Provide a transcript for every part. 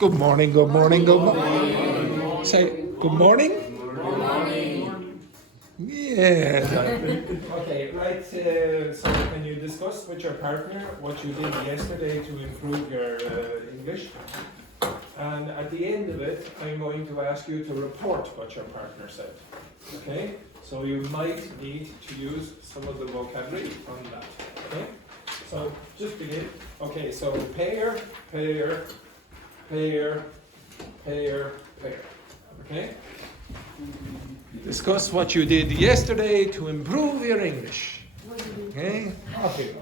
Good morning, good morning, good morning. Say, good morning? Good morning. Yes. Okay, right. So can you discuss with your partner what you did yesterday to improve your English? And at the end of it, I'm going to ask you to report what your partner said. Okay? So you might need to use some of the vocabulary on that. Okay? So just begin. Okay, so pair, pair, pair, pair, pair. Okay? Discuss what you did yesterday to improve your English. Okay? Off you go.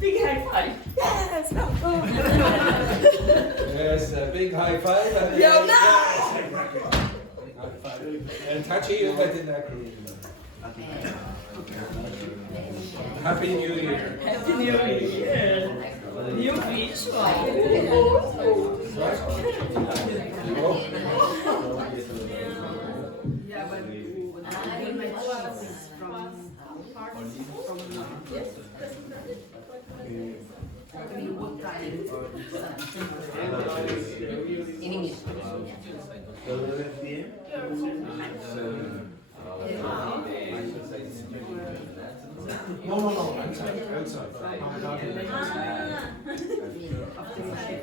Big high five. Yes. Yes, a big high five. And Yo, no. Yes, exactly. High five. And touchy you get in that group. Happy New Year. Happy New Year. New beach. Yeah, but In English. No, outside.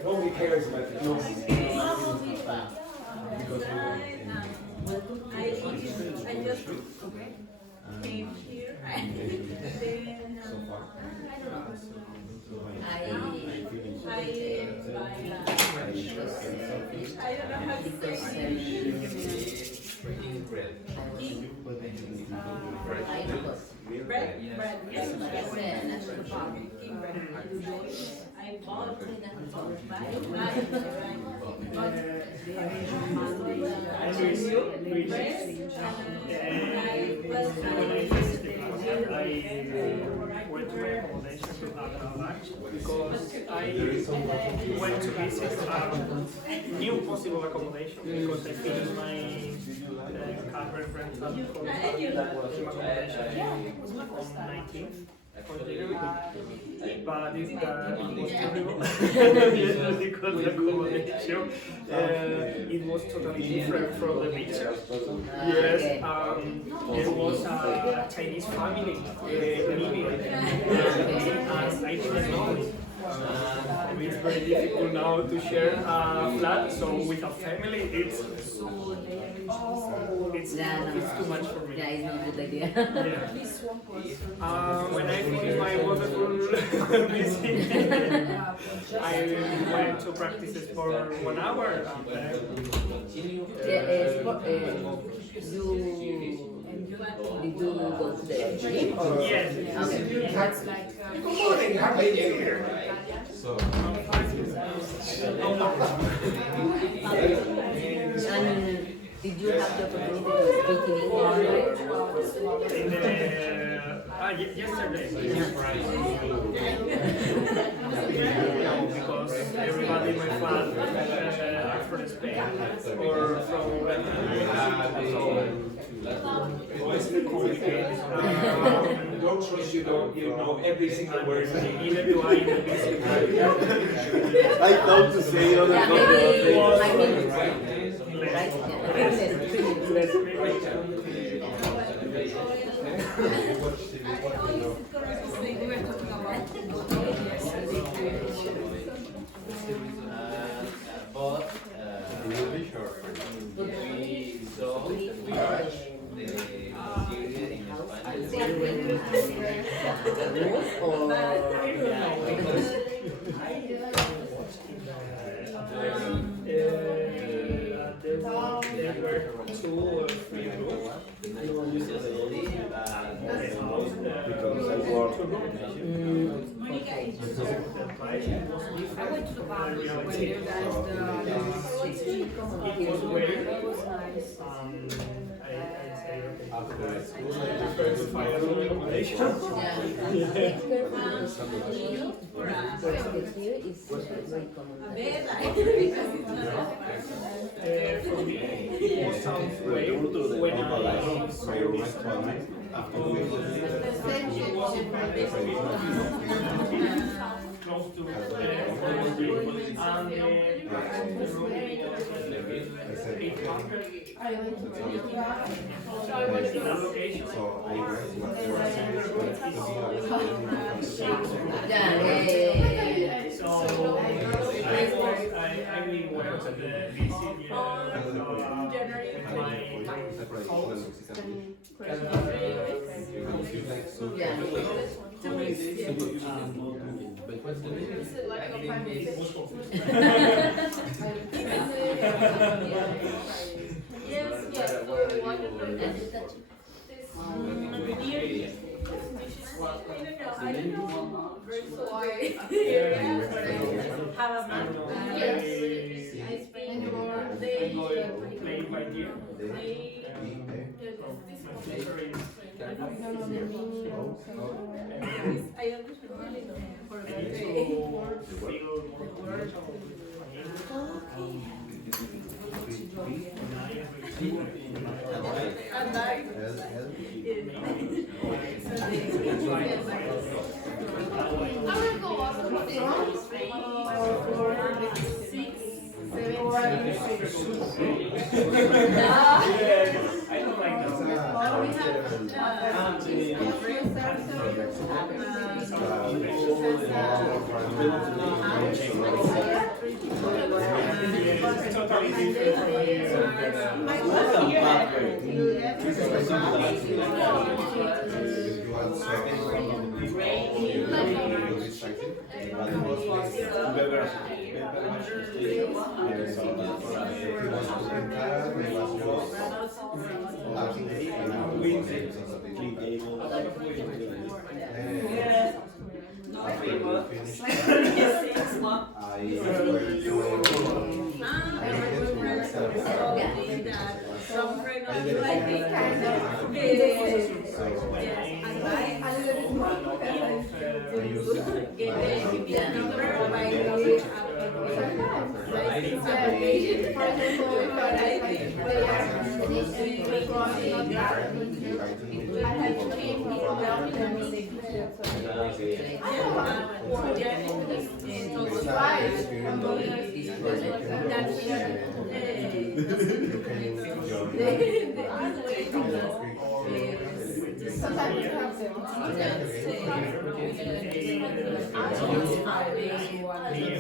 Nobody cares about the clothes. I just came here and then I don't know how to say bread. Yes, I bought I went to my accommodation to have lunch because I went to visit a new possible accommodation because I finished my current rental accommodation on 19th. But it was terrible because the accommodation it was totally different from the picture. Yes, it was a Chinese family living, and I didn't know it. It's very difficult now to share a flat, so with a family, it's too much for me. Yeah, it's not a good idea. Yeah. When I finished my wonderful visit, I went to practice for 1 hour. Did you go to the gym? Yes. Okay. Good morning, Happy New Year. And did you have the opportunity to speak in English? Yesterday. Because everybody in my flat are from Spain or from Don't trust you know every single word. Either do I in the I thought to say other Yeah, maybe 5 minutes. Less. Right? Yeah. 3 minutes. There were 2 or 3 rooms. because I work. It was weird. I'd say after school, I prefer to find a little accommodation. sounds Pero way yo creo que lo de when vocalize, pero actualmente, close to and the in that location. so I read what they were saying, So I really went to the visit my house. Played by dear.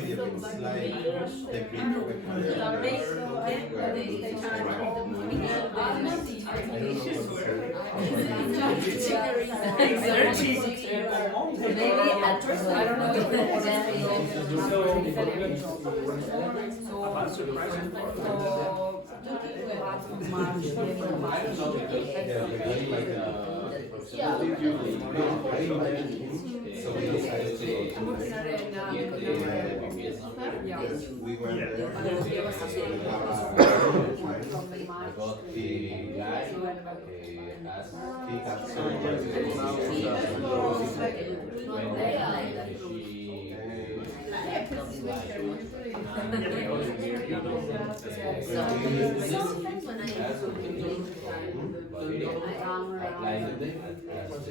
I don't like It's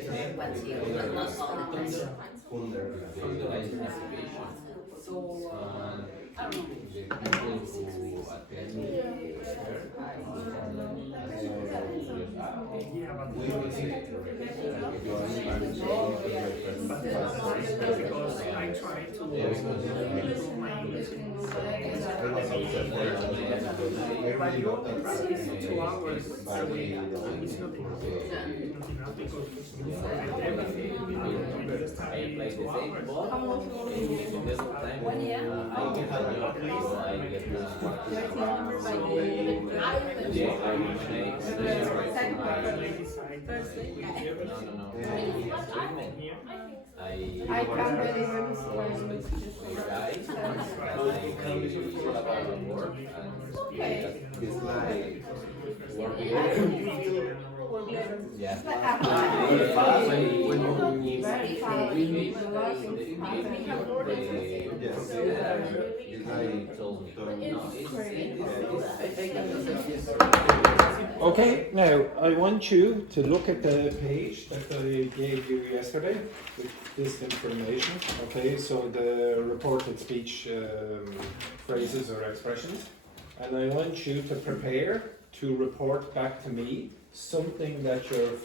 totally different because I try to improve my English in 2 hours a week. It's not enough because everything is 2 hours. I can't really It's like Okay, now I want you to look at the page that I gave you yesterday with this information. Okay, so the reported speech phrases or expressions, and I want you to prepare to report back to me something that your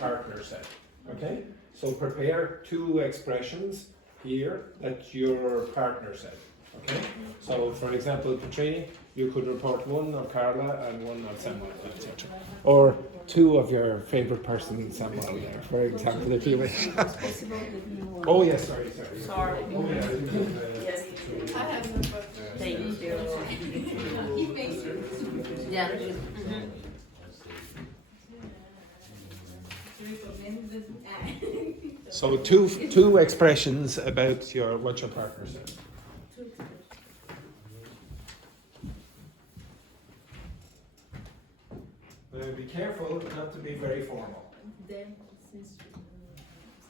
partner said. Okay, so prepare 2 expressions here that your partner said. Okay, so for example, Petrini, you could report one of Carla and one of Samuel, etc. Or 2 of your favorite person, Samuel, there, for example, if you wish. Oh yes, sorry. Sorry. Oh yeah. Yes. I have no question. Thank you. He makes it. Yeah. So two expressions about what your partner said. Be careful not to be very formal. Then, since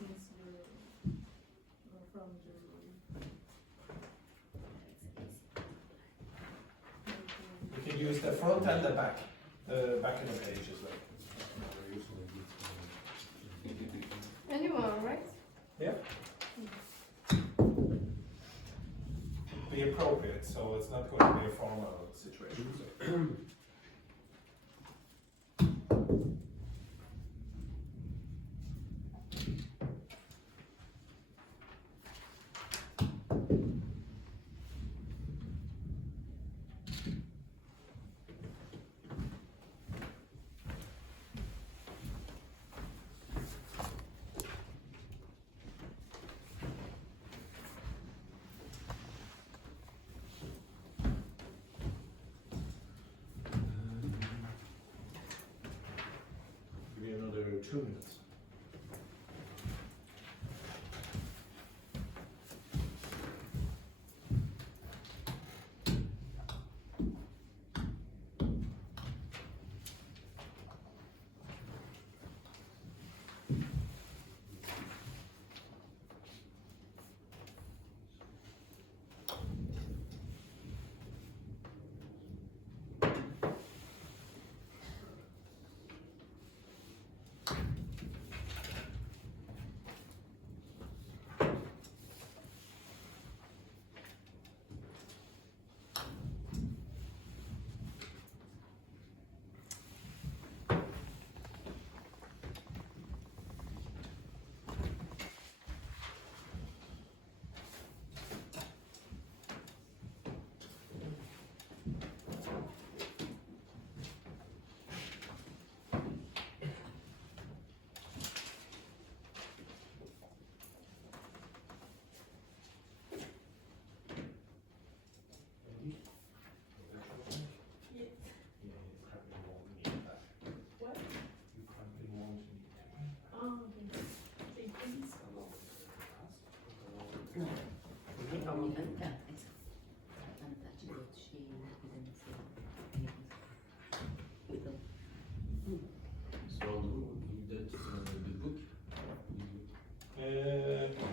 you're from You can use the front and the back of the page as well. anyone, right? Yeah. Be appropriate, so it's not going to be a formal situation. So. Give you another 2 minutes.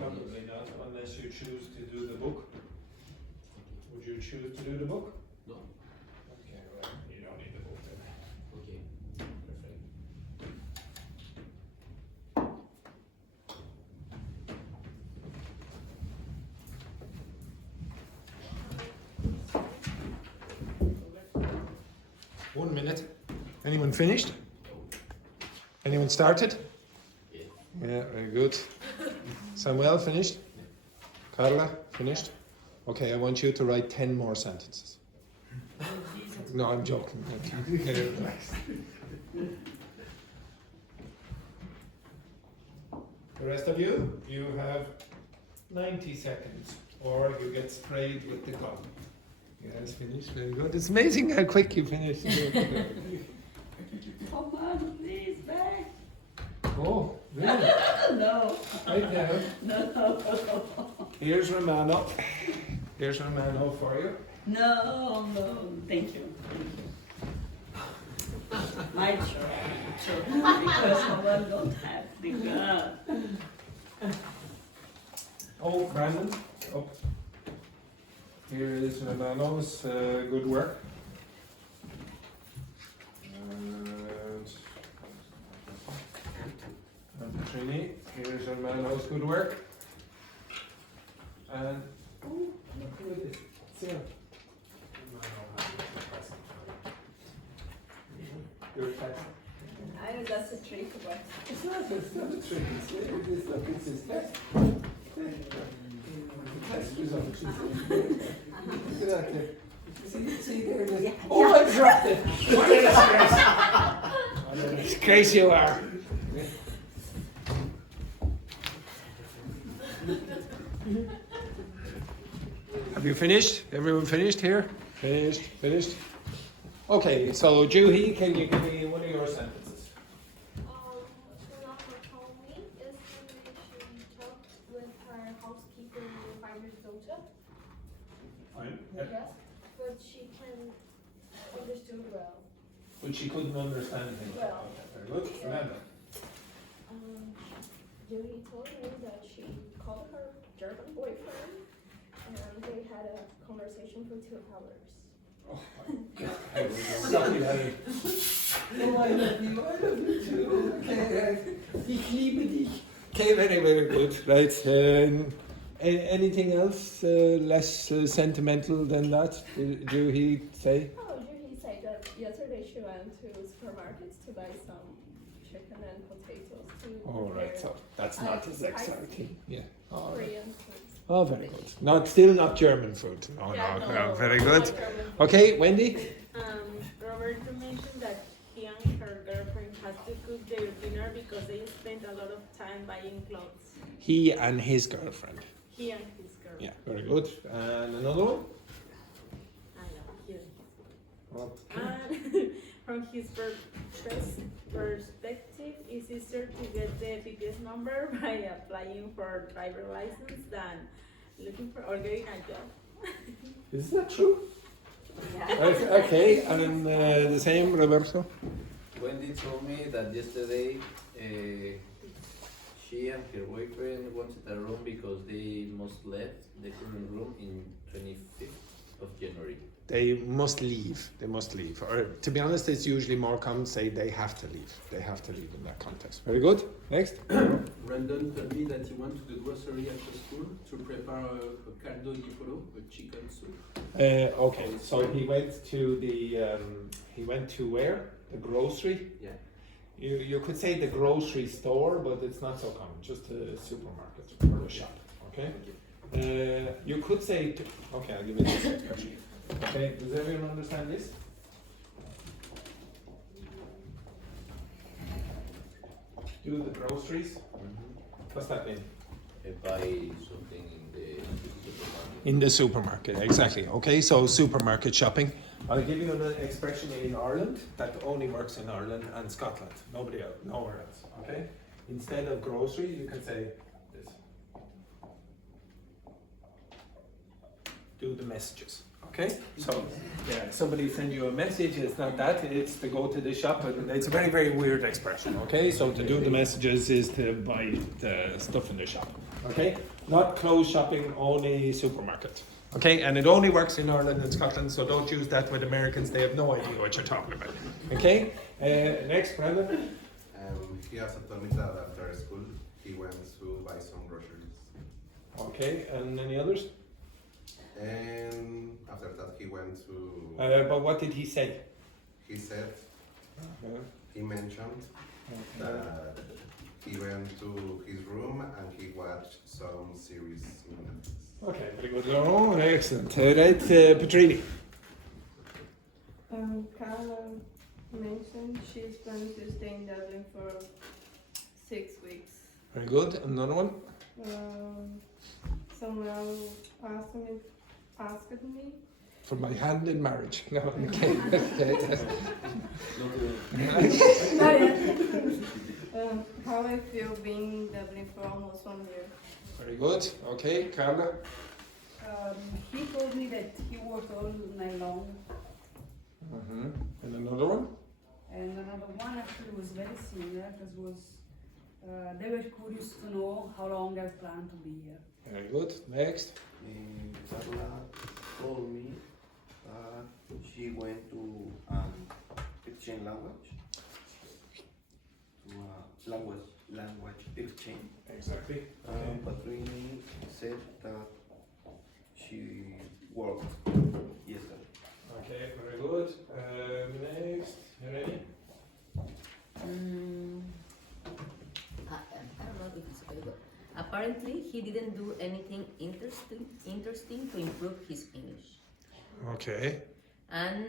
Probably not, unless you choose to do the book. Would you choose to do the book? No. Okay, well, you don't need the book then. Okay. Perfect. One minute. Anyone finished? Anyone started? Yeah, very good. Samuel, finished? Carla, finished? Okay, I want you to write 10 more sentences. No, I'm joking. Okay, relax. The rest of you, you have 90 seconds, or you get sprayed with the gum. Yes, finished. Very good. It's amazing how quick you finished. Come on, please, back. Oh, really? No. Right down. No. Here's Romano. Here's Romano for you. No. Thank you. My turn. Because someone don't have the gun. Oh, Brandon, up. Here is Romano's good work. And Trini, here's Romano's good work. And, oh, look who it is. Sarah. Your test. I know that's a trick, but It's not a trick, it's his test. Test result. Look at that there. See, there it is. Oh, I dropped it! What a disgrace! Crazy you are. Have you finished? Everyone finished here? Finished. Okay, so Juhi, can you give me one of your sentences? Sonata told me yesterday she talked with her housekeeper 5 years daughter. Fine. Yes, but she can understood well. But she couldn't understand him. Well. Okay, very good. Remember. Julie told me that she called her German boyfriend and they had a conversation for 2 hours. Oh my God. Sorry, Harry. Oh, I love you too. Okay, ich liebe dich. Okay, very good. Right. Anything else less sentimental than that? Did Juhi say? Oh, Julie said that yesterday she went to supermarkets to buy some chicken and potatoes to All right, prepare so that's not as exciting. Yeah. All right. Korean food. Oh, very good. Still not German food. No, Yeah, no, very good. not German food. Okay, Wendy. Roberto mentioned that he and her girlfriend has to cook their dinner because they spent a lot of time buying clothes. He and his girlfriend. He and his girlfriend. Yeah, very good. And another one. I know, here. Okay. And from his perspective, it's easier to get the PPS number by applying for driver license than looking for or getting a job. Is that true? Okay, and then the same, Roberto. Wendy told me that yesterday she and her boyfriend wanted a room because they must left the current room in 25th of January. They must leave. They must leave. Or to be honest, it's usually more common to say they have to leave. They have to leave in that context. Very good. Next. Brandon told me that he went to the grocery after school to prepare a caldo di pollo, a chicken soup. Okay, so he went to the he went to where? The grocery. Yeah. You could say the grocery store, but it's not so common. Just a supermarket or a shop. Okay. You could say. Okay, I'll give you this expression. Okay, does everyone understand this? Do the groceries. What's that mean? Buy something in the supermarket. In the supermarket, exactly. Okay, so supermarket shopping. I'll give you an expression in Ireland that only works in Ireland and Scotland. Nobody else, nowhere else. Okay. Instead of grocery, you can say this. Do the messages. Okay, so yeah, somebody send you a message. It's not that. It's to go to the shop, and it's a very, very weird expression. Okay, so to do the messages is to buy the stuff in the shop. Okay, not clothes shopping, only supermarket. Okay, and it only works in Ireland and Scotland. So don't use that with Americans. They have no idea what you're talking about. Okay, next, Brandon. He also told me that after school he went to buy some groceries. Okay, and any others? And after that he went to. But what did he say? He said. He mentioned that he went to his room and he watched some series in Netflix. Okay, very good. Oh, excellent. Right, Petrini. Carla mentioned she's planning to stay in Dublin for 6 weeks. Very good. Another one. Someone asked me For my hand in marriage. No, okay. how I feel being in Dublin for almost 1 year. Very good. Okay, Carla. He told me that he worked all night long. And another one. And another one, actually was very similar because they were curious to know how long I plan to be here. Very good. Next. Carla told me she went to exchange language, to language exchange. Exactly. Patrini said that she worked yesterday. Okay, very good. Next. You ready? I don't know if it's okay, but apparently he didn't do anything interesting to improve his English. Okay. And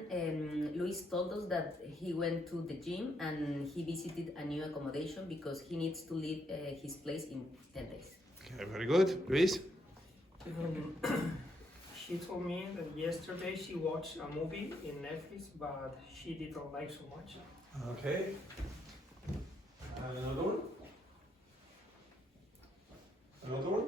Luis told us that he went to the gym and he visited a new accommodation because he needs to leave his place in 10 days. Okay, very good. Luis? She told me that yesterday she watched a movie in Netflix, but she didn't like so much. Okay. And another one? Another one?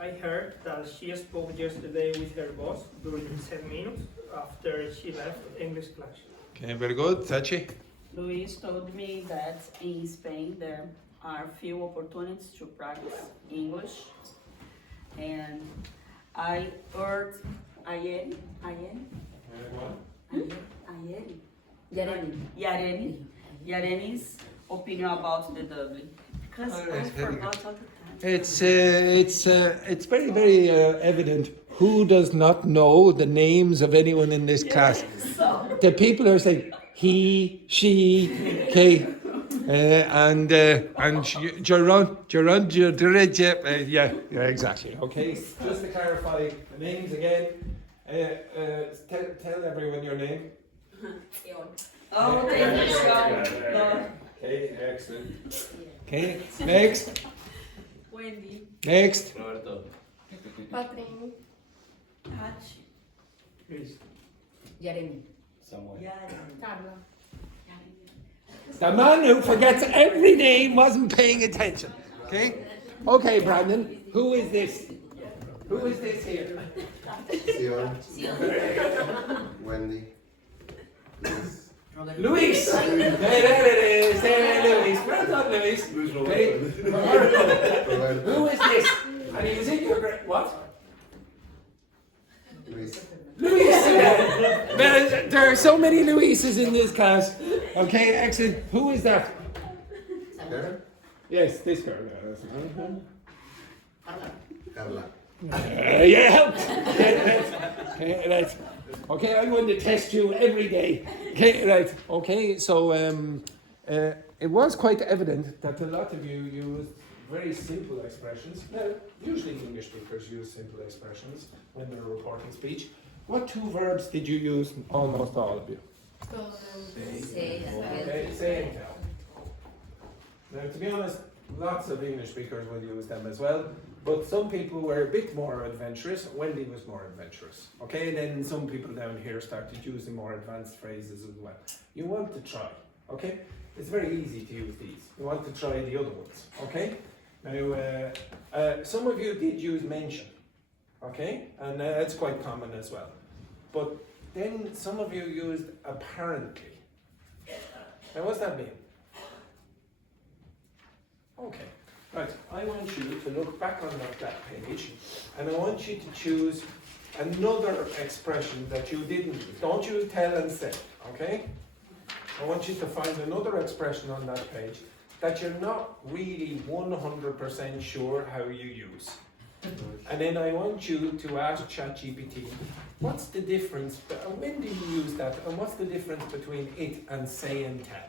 I heard that she spoke yesterday with her boss during 10 minutes after she left English class. Okay, very good. Tachi? Luis told me that in Spain there are few opportunities to practice English, and I heard Ayeri, Yareni's opinion about the Dogme. Because I forgot all the time. It's very, very evident who does not know the names of anyone in this class. So, The people are saying he, she, okay, and Gerard, yeah, exactly. Okay, just to clarify the names again, tell everyone your name. oh, thank you. Okay, excellent. Okay, next. Wendy. Next. Roberto. Patrini. Touch. Please. Jeremy. Samuel. Carla. The man who forgets every name wasn't paying attention. Okay? Okay, Brandon, who is this? Who is this here? Sion. Wendy. Luis! There it is, there Luis. Well done, Luis. Okay. Roberto. Who is this? And he was in your grade. What? Luis. Luis! There are so many Luises in this class. Okay, excellent. Who is that? There? Yes, this girl. Carla. You helped. Okay, right. Okay, I'm going to test you every day. Okay, right. Okay, so it was quite evident that a lot of you used very simple expressions. Now, usually English speakers use simple expressions when they're reporting speech. What two verbs did you use? Almost all of you. Say Okay, say and tell. Now, to be honest, lots of English speakers will use them as well. But some people were a bit more adventurous. Wendy was more adventurous. Okay, then some people down here started using more advanced phrases as well. You want to try, okay? It's very easy to use these. You want to try the other ones, okay? Now, some of you did use mention, okay? And it's quite common as well. But then some of you used apparently. Now, what's that mean? Okay. Right, I want you to look back on that page and I want you to choose another expression that you didn't use. Don't use tell and say, okay? I want you to find another expression on that page that you're not really 100% sure how you use. And then I want you to ask ChatGPT, what's the difference, when do you use that, and what's the difference between it and say and tell?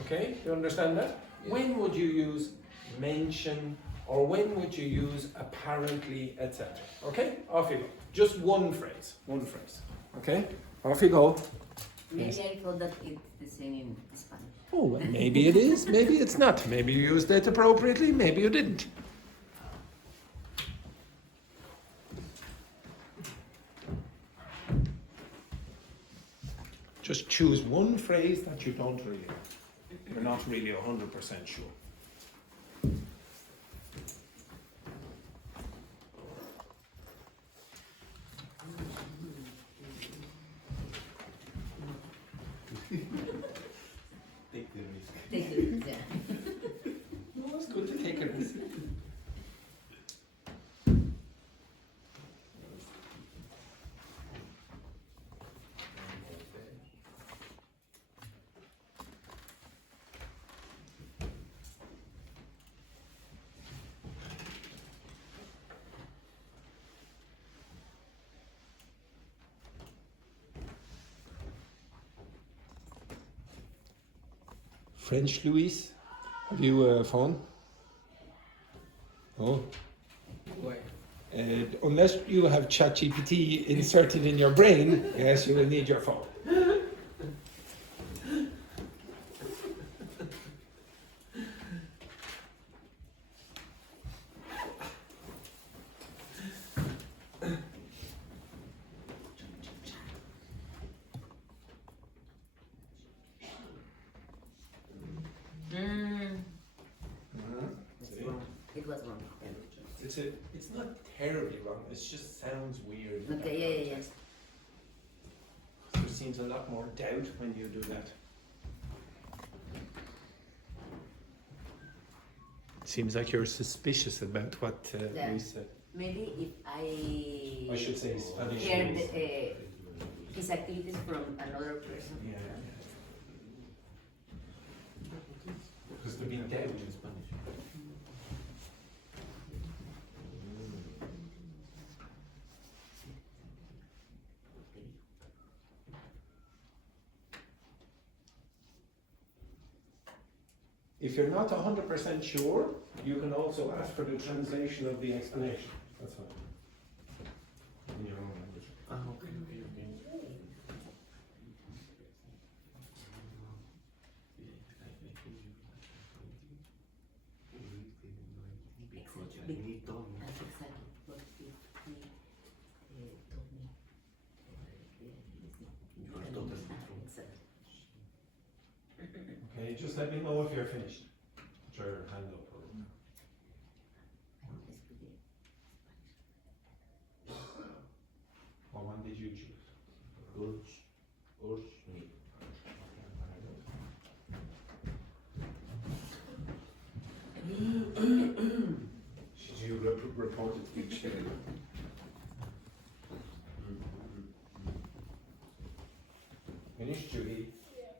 Okay, you understand that? Yeah. When would you use mention, or when would you use apparently, etc. Okay, off you go. Just one phrase. Okay, off you go. Maybe I thought that it's the same in Spanish. Oh, well, maybe it is, maybe it's not. Maybe you used it appropriately, maybe you didn't. Just choose one phrase that you don't really, you're not really 100% sure. French, Louise? Have you a phone? Oh. Why? Unless you have ChatGPT inserted in your brain, yes, you will need your phone. It was wrong. It's not terribly wrong, it just sounds weird. Okay, yeah. There seems a lot more doubt when you do that. It seems like you're suspicious about what Yeah. Luis said. Maybe if I should say Spanish. heard Luis. his activities from another person. Yeah. Because there be doubt in Spanish. If you're not 100% sure, you can also ask for the translation of the explanation. That's fine. In your own language. Okay. He told me. That's exactly what he told me. You are totally true. Exactly. Okay, just let me know if you're finished. Put your hand up. What one did you choose? Should you report it to each day? Finished, Julie?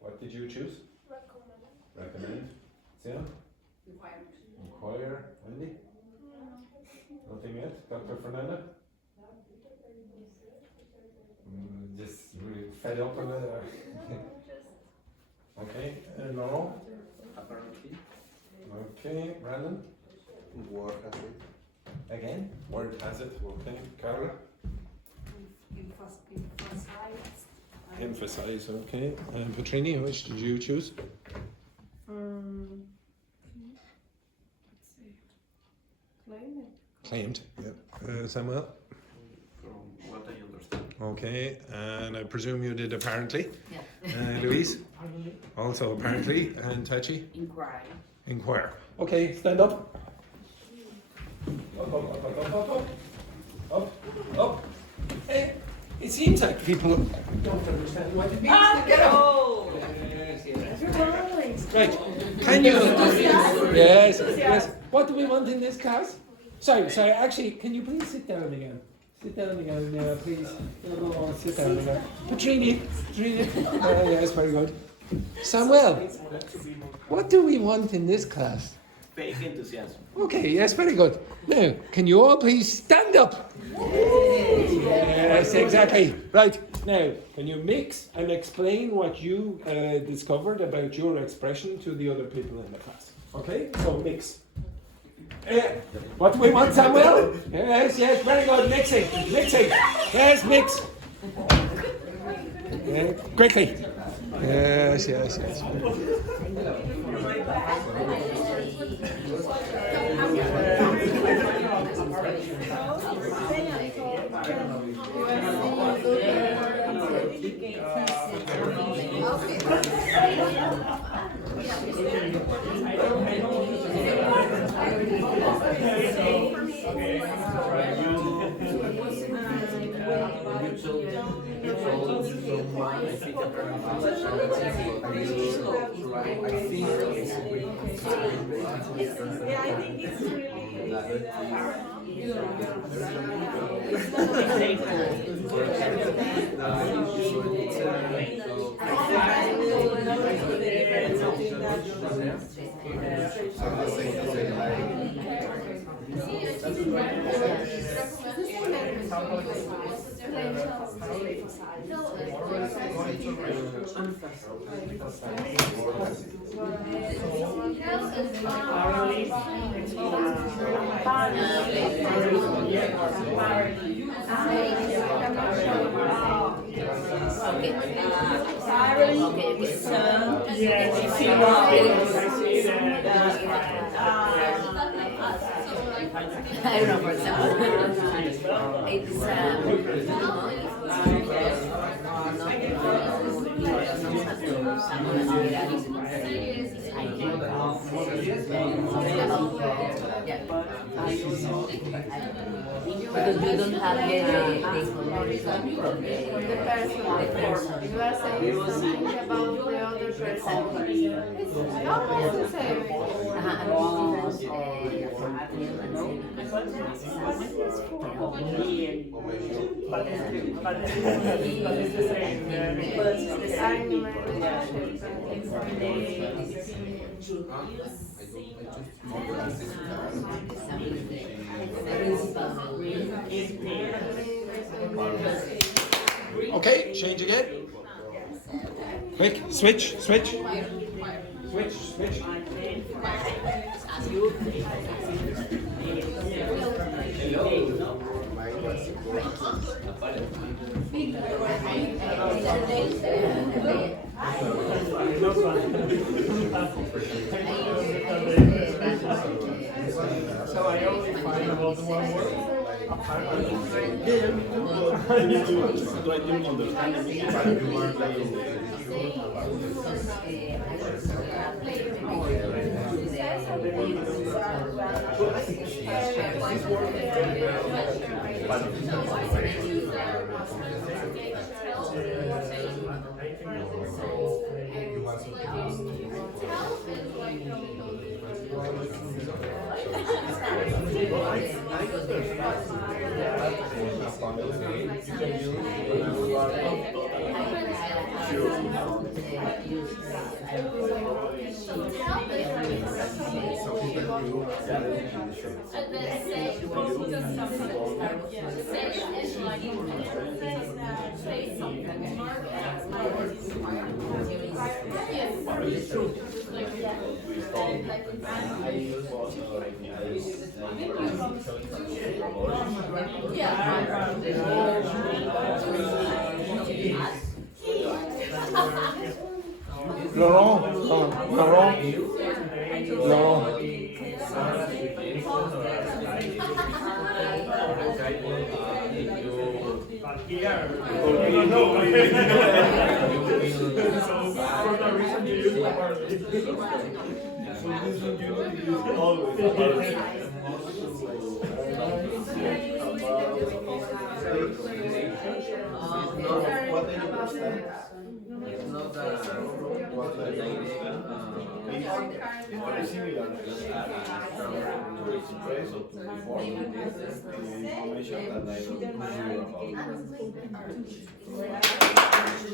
What did you choose? Recommend. Sam? Inquire. Wendy? Nothing yet? Dr. Fernanda? Just really fed up on it? Okay. Laurent? Apparently. Okay. Brandon? Word has it. Again? Word has it. Okay. Carla? Emphasize. Okay. And Petrini, which did you choose? Let's see. Claim it. Claimed. Yep. Samuel? From what I understand. Okay. And I presume you did apparently. Yeah. Louise? Also apparently. And Tachi? Inquire. Inquire. Okay, stand up. Up, up, up, up, up, up, up, up, up. Hey, it seems like people don't understand what it means to get up. Oh! Right, can you? Yes. What do we want in this class? Sorry, actually, can you please sit down again? Sit down again, please. No, sit down again. Petrini. Yes, very good. Samuel, what do we want in this class? Fake enthusiasm. Okay, yes, very good. Now, can you all please stand up? Yes, exactly. Right, now, can you mix and explain what you discovered about your expression to the other people in the class? Okay, so mix. What do we want, Samuel? Yes, very good. Mixing. Yes, mix. Quickly. Yes. Yeah, I think it's really I don't know, for example, because you don't have the information from The person. You are saying something about the other person. It's almost the same. Okay, change again. Quick, switch. Switch. So I only find about one word. Do I do understand if you are playing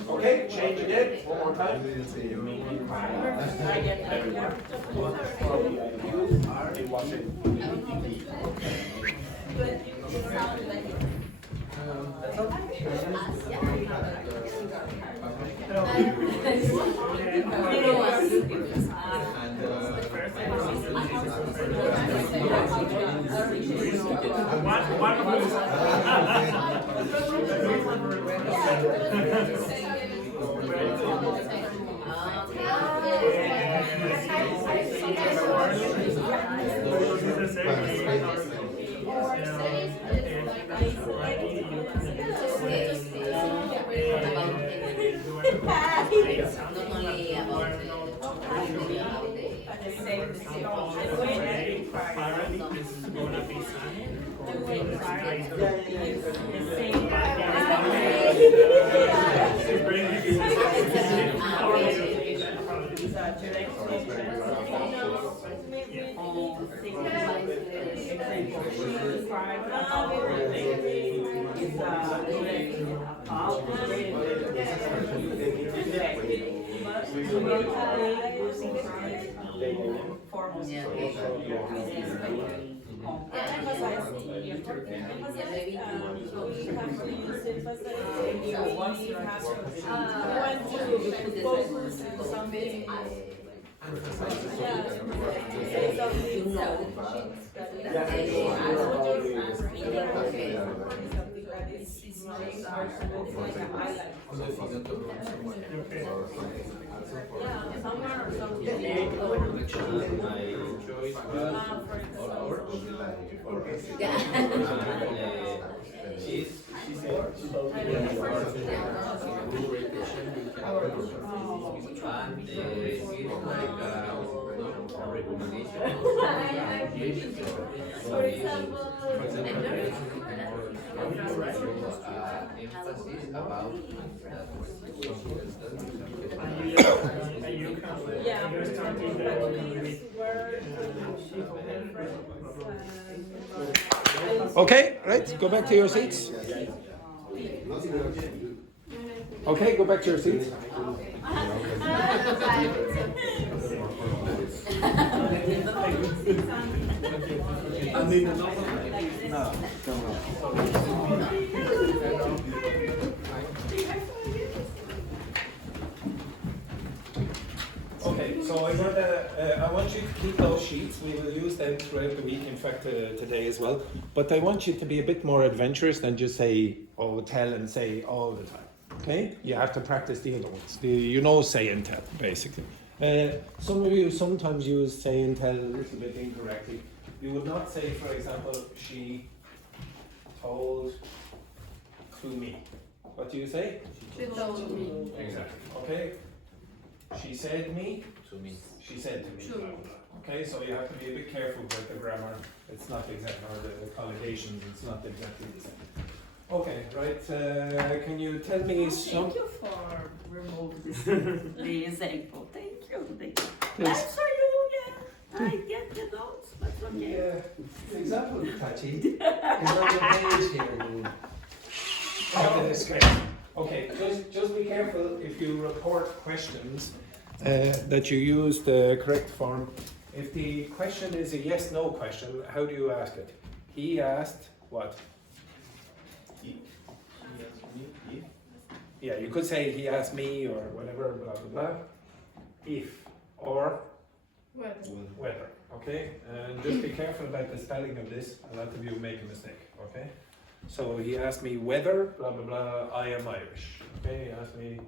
Okay, change again. One more time. formal Yeah. situation. Yeah. Emphasize. We have to use emphasize. We want to focus on something. For example, emphasis about Okay, right, go back to your seats. Okay, go back to your seats. Okay, so I want you to keep those sheets. We will use them throughout the week, in fact, today as well. But I want you to be a bit more adventurous than just say, oh, tell and say all the time. Okay? You have to practice the other ones. Say and tell, basically. Some of you sometimes use say and tell a little bit incorrectly. You would not say, for example, she told to me. What do you say? She told me. Exactly. Okay? She said me. to me. She said to me. Sure. Okay, so you have to be a bit careful with the grammar. It's not exactly, or the collocations, it's not exactly the same. Okay, right, can you tell me some... Thank you for removing the example. Thank you. Yes. That's for you, yeah. I get the notes, but okay. Yeah, the example touchy is on the page here. Okay, that's great. Okay, just be careful if you report questions that you use the correct form. If the question is a yes/no question, how do you ask it? He asked what? Yeah, you could say he asked me or whatever, blah blah blah. If or whether. Okay, and just be careful about the spelling of this. A lot of you make a mistake. Okay, so he asked me whether blah blah blah I am Irish. Okay, he asked me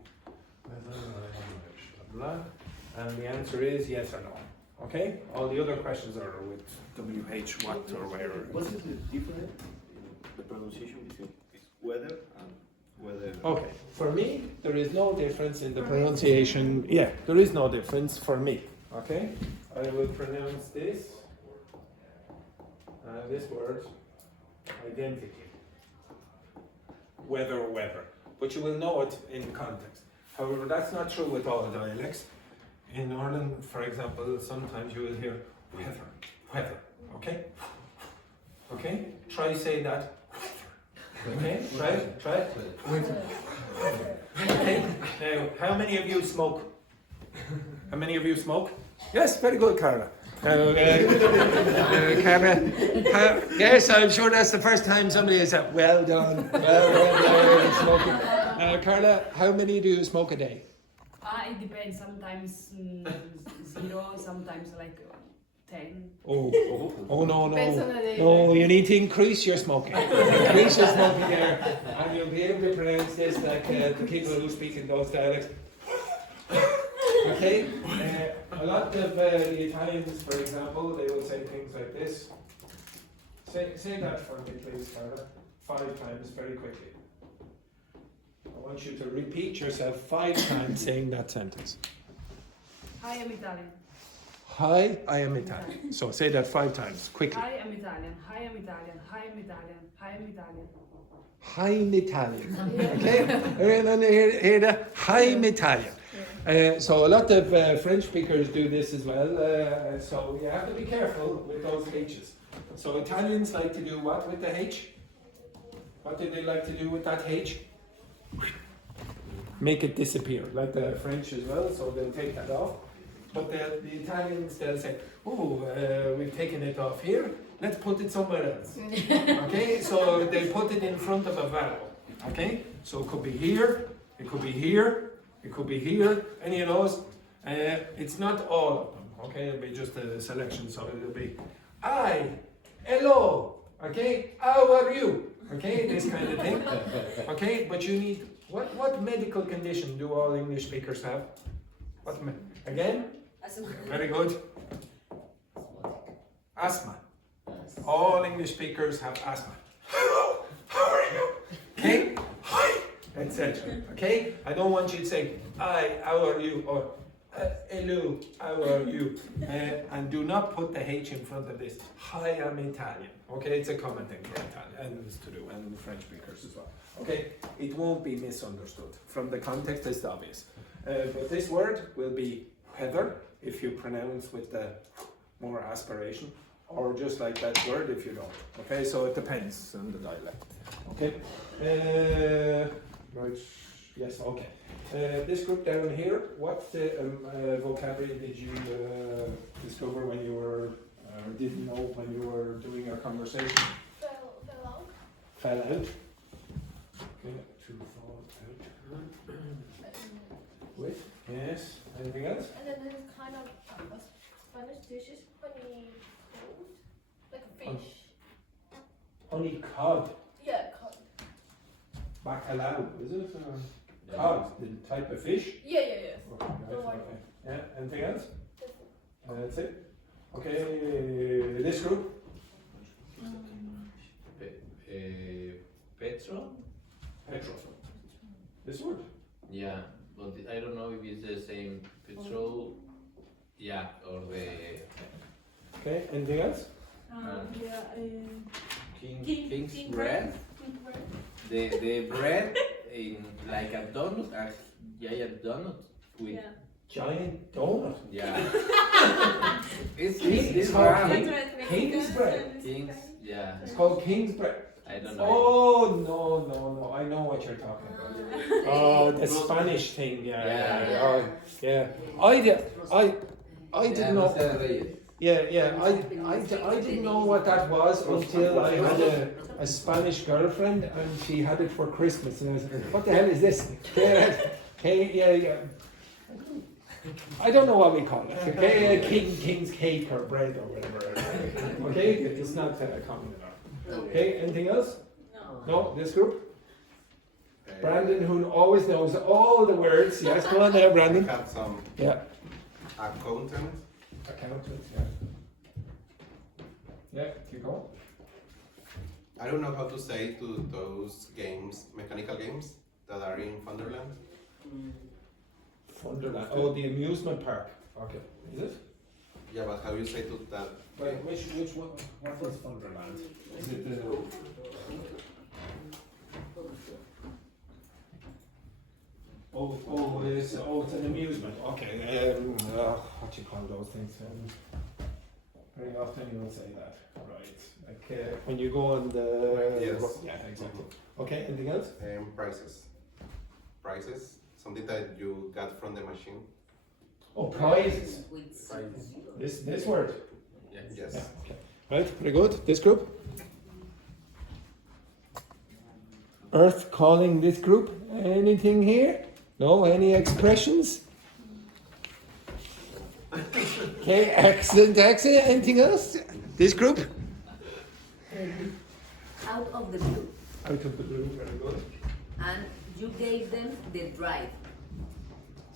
whether I am Irish blah blah, and the answer is yes or no. Okay, all the other questions are with WH, what or where. What is the difference in the pronunciation between whether and whether? Okay, for me, there is no difference in the pronunciation. Yeah, there is no difference for me. Okay, I will pronounce this word identically. Whether, but you will know it in context. However, that's not true with all dialects. In Ireland, for example, sometimes you will hear whether. Okay, try say that. Okay, try it. Okay, now, how many of you smoke? How many of you smoke? Yes, very good, Carla. Carla, yes, I'm sure that's the first time somebody has said, well done, smoking. Carla, how many do you smoke a day? It depends. Sometimes 0, sometimes like 10. Oh no. Depends on the day. No, you need to increase your smoking. Increase your smoking there, and you'll be able to pronounce this like the people who speak in those dialects. Okay? A lot of the Italians, for example, they will say things like this. Say that for me, please, Carla. 5 times, very quickly. I want you to repeat yourself 5 times saying that sentence. I am Italian. Hi, I am Italian. So say that 5 times, quickly. I am Italian. I am Italian. I am Italian. I am Italian. I'm Italian. Okay? Everyone hear that? I'm Italian. So a lot of French speakers do this as well. So you have to be careful with those H's. So Italians like to do what with the H? What do they like to do with that H? Make it disappear, like the French as well. So they'll take that off. But the Italians, they'll say, oh, we've taken it off here, let's put it somewhere else. Okay, so they put it in front of a vowel. Okay, so it could be here, it could be here, it could be here, any of those. It's not all of them, okay, it'll be just a selection, so it'll be I, hello, okay, how are you? Okay, this kind of thing. Okay, but you need, what medical condition do all English speakers have? Again? Very good. Asthma. All English speakers have asthma. Hello, how are you? Okay, hi, etc. Okay, I don't want you to say, hi, how are you? Or hello, how are you? And do not put the H in front of this. Hi, I'm Italian. Okay, it's a common thing for Italians to do, and French speakers as well. Okay, it won't be misunderstood. From the context, it's obvious. But this word will be heather if you pronounce with the more aspiration, or just like that word if you don't. Okay, so it depends on the dialect. Okay, right, yes, okay. This group down here, what vocabulary did you discover when you were, didn't know when you were doing your conversation? Fell out. Fell out. Okay, to fall out. With, yes, anything else? And then there's kind of Spanish dishes, honey cod, like a fish. Honey cod. Yeah, cod. Bacalao, is it? Cod, the type of fish? Yeah. Okay, The right, white okay. Yeah, anything else? That's it. Okay, this group? Petrol? Petrol. This word? Yeah, but I don't know if it's the same petrol, yeah, or the Okay, anything else? King's bread. The bread in like a donut, a giant donut with Giant donut. yeah. it's called round. King's bread. King's, yeah. It's called King's bread. I don't know. Oh no! I know what you're talking about. Oh, the Spanish thing. Yeah. I didn't know. Yeah. I didn't know what that was until I had a Spanish girlfriend and she had it for Christmas and I was like, what the hell is this? Yeah. I don't know what we call it. Okay, king's cake or bread or whatever. Okay, it's not common enough. Okay, anything else? No, this group? Brandon, who always knows all the words. Yes, go on there, Brandon. We have some accountant. Accountant, yeah. Yeah, keep going. I don't know how to say to those games, mechanical games that are in Wonderland. Wonderland. Oh, the amusement park. Okay, is it? Yeah, but how you say to that? Wait, which one? What is Wonderland? Is it the? It's an amusement. Okay. What do you call those things? Very often you will say that, right? Like when you go on the. Yes. Yeah, exactly. Okay. Anything else? Prices. Something that you got from the machine. Oh, prizes. This word. Yes. Yeah, okay. Right. Very good. This group. Earth calling this group. Anything here? No? Any expressions? Okay, excellent. Anything else? This group? Out of the blue. Out of the blue, very good. And you gave them the drive.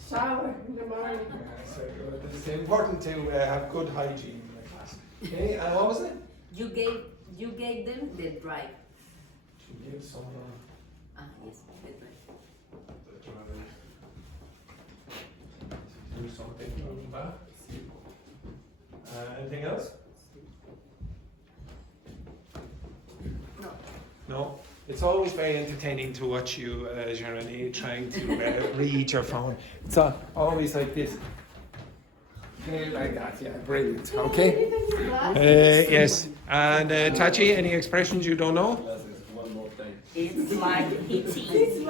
Shower in the morning. Yes, very good. It's important to have good hygiene in the class. Okay, and what was it? You gave them the drive. To give someone Yes, the drive. do something from that. Anything else? No. It's always very entertaining to watch you, Jeremy, trying to read your phone. It's always like this. Okay, like that, yeah, brilliant. Okay. Yes. And Tachi, any expressions you don't know? One more thing. It's like heating.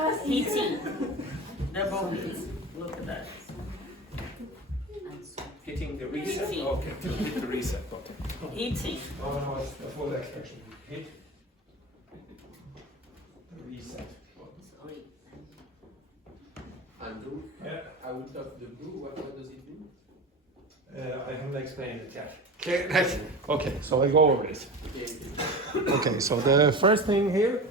They're both heating. Look at that. reset? Eating. Okay, to hit the reset button. Eating. Oh no, it's the full expression. Hit the reset button. Sorry. Andrew, Yeah. out of the blue, what does it mean? I haven't explained it yet. Okay, so I go over this. Okay, so the first thing here.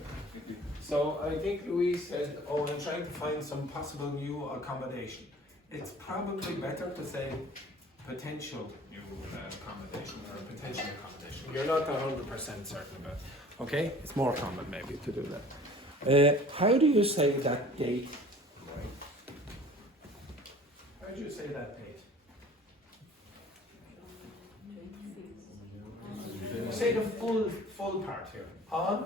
So I think Louise said, oh, I'm trying to find some possible new accommodation. It's probably better to say potential new accommodation or potential accommodation. You're not 100% certain about it. Okay, it's more common maybe to do that. How do you say that date? How do you say that date? Say the full part here. On?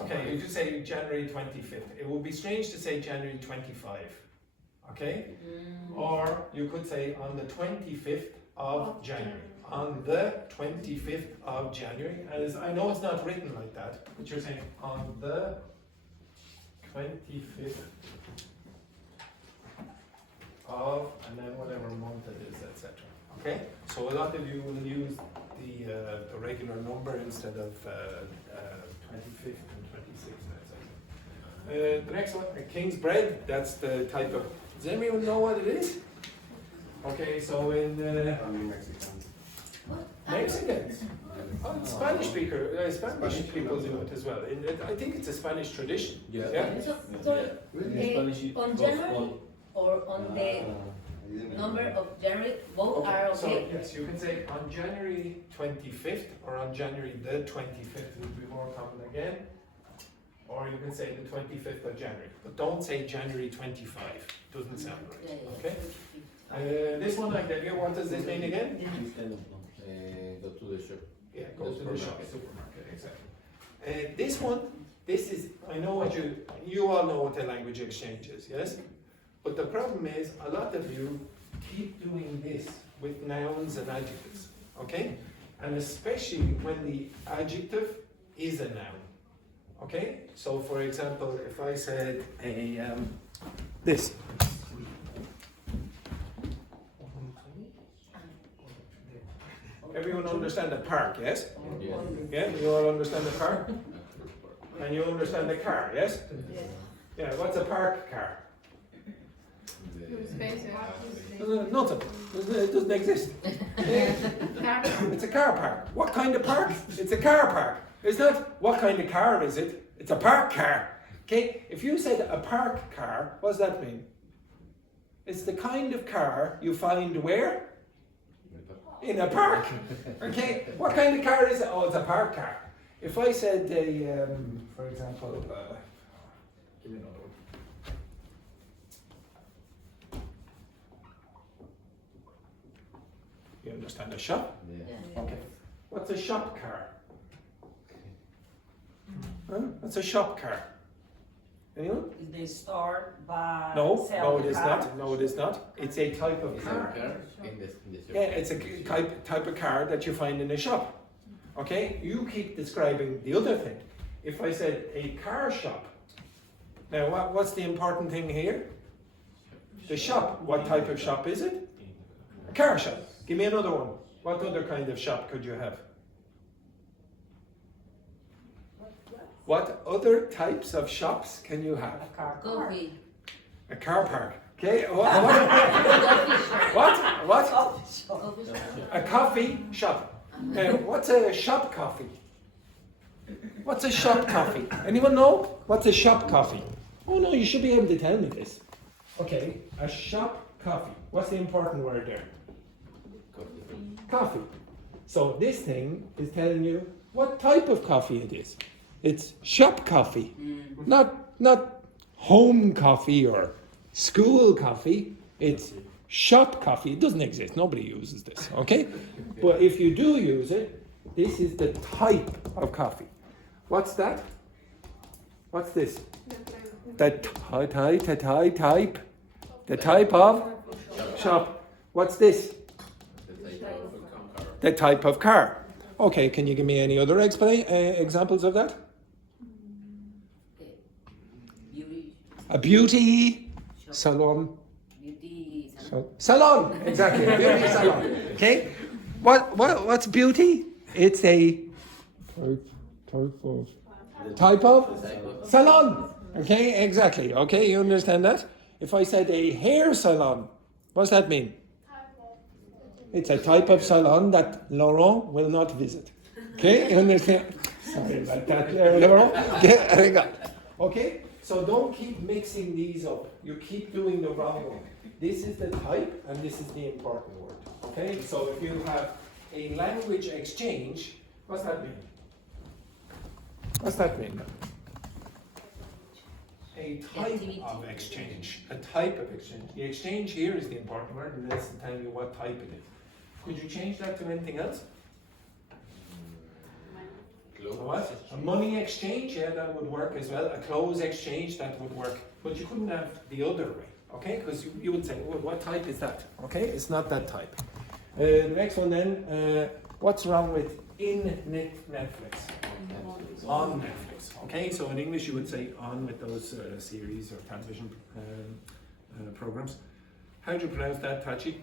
Okay, you could say January 25th. It would be strange to say January 25. Okay? Or you could say on the 25th of January. On the 25th of January. As I know it's not written like that, but you're saying on the 25th of, and then whatever month it is, etc. Okay? So a lot of you will use the regular number instead of 25th and 26th. The next one, King's bread, that's the type of, does anyone know what it is? Okay, so in Mexicans. Mexicans. Oh, Spanish Spanish people do it as well. I think it's a Spanish tradition. Yeah. So, on January or on the number of January, both are So okay. yes, you can say on January 25th or on January the 25th would be more common again. Or you can say the 25th of January. But don't say January 25. Doesn't sound right. Okay? This one I tell you, what does this mean again? Go to the shop. Yeah, go to the shop, supermarket, exactly. This one, this is, I know what you all know what the language exchange is, yes? But the problem is, a lot of you keep doing this with nouns and adjectives, okay? And especially when the adjective is a noun, okay? So for example, if I said this. Everyone understand the park, yes? Yes. Yeah, you all understand the park? And you understand the car, yes? Yeah, what's a park car? Nothing. It doesn't exist. It's a car park. What kind of park? It's a car park. It's not what kind of car is it? It's a park car. Okay? If you said a park car, what does that mean? It's the kind of car you find where? In a park. Okay? What kind of car is it? Oh, it's a park car. If I said for example, give me another one. You understand a shop? Yeah. Okay. What's a shop car? Huh? What's a shop car? Anyone? They start by No, sell no, the it is car. not. No, it is not. It's a type of car. In the shop. Yeah, it's a type of car that you find in a shop. Okay? You keep describing the other thing. If I said a car shop, now what's the important thing here? The shop. What type of shop is it? A car shop. Give me another one. What other kind of shop could you have? What other types of shops can you have? A car park. Coffee. A car park. Okay. What? What? Coffee shop. Coffee shop. A coffee shop. What's a shop coffee? What's a shop coffee? Anyone know? What's a shop coffee? Oh no, you should be able to tell me this. Okay, a shop coffee. What's the important word there? Coffee. So this thing is telling you what type of coffee it is. It's shop coffee, not home coffee or school coffee. It's shop coffee. It doesn't exist. Nobody uses this. Okay, but if you do use it, this is the type of coffee. What's that? What's this? The type. The type of shop. What's this? The type of car. Okay, can you give me any other examples of that? Beauty A beauty salon. Beauty salon. Salon, exactly. Beauty salon. Okay. What's beauty? It's a type of salon. Okay, exactly. Okay, you understand that? If I said a hair salon, what's that mean? It's a type of salon that Laurent will not visit. Okay, you understand? Sorry about that, Laurent. Okay, I got it. Okay, so don't keep mixing these up. You keep doing the wrong one. This is the type, and this is the important word. Okay, so if you have a language exchange, what's that mean? What's that mean? A type of exchange. A type of exchange. The exchange here is the important word, and this is telling you what type it is. Could you change that to anything else? What? A money exchange, yeah, that would work as well. A clothes exchange, that would work. But you couldn't have the other way, okay? Because you would say, well, what type is that? Okay, it's not that type. The next one then, what's wrong with in Netflix? On Netflix. Okay, so in English you would say on with those series or television programs. How do you pronounce that, Tachi?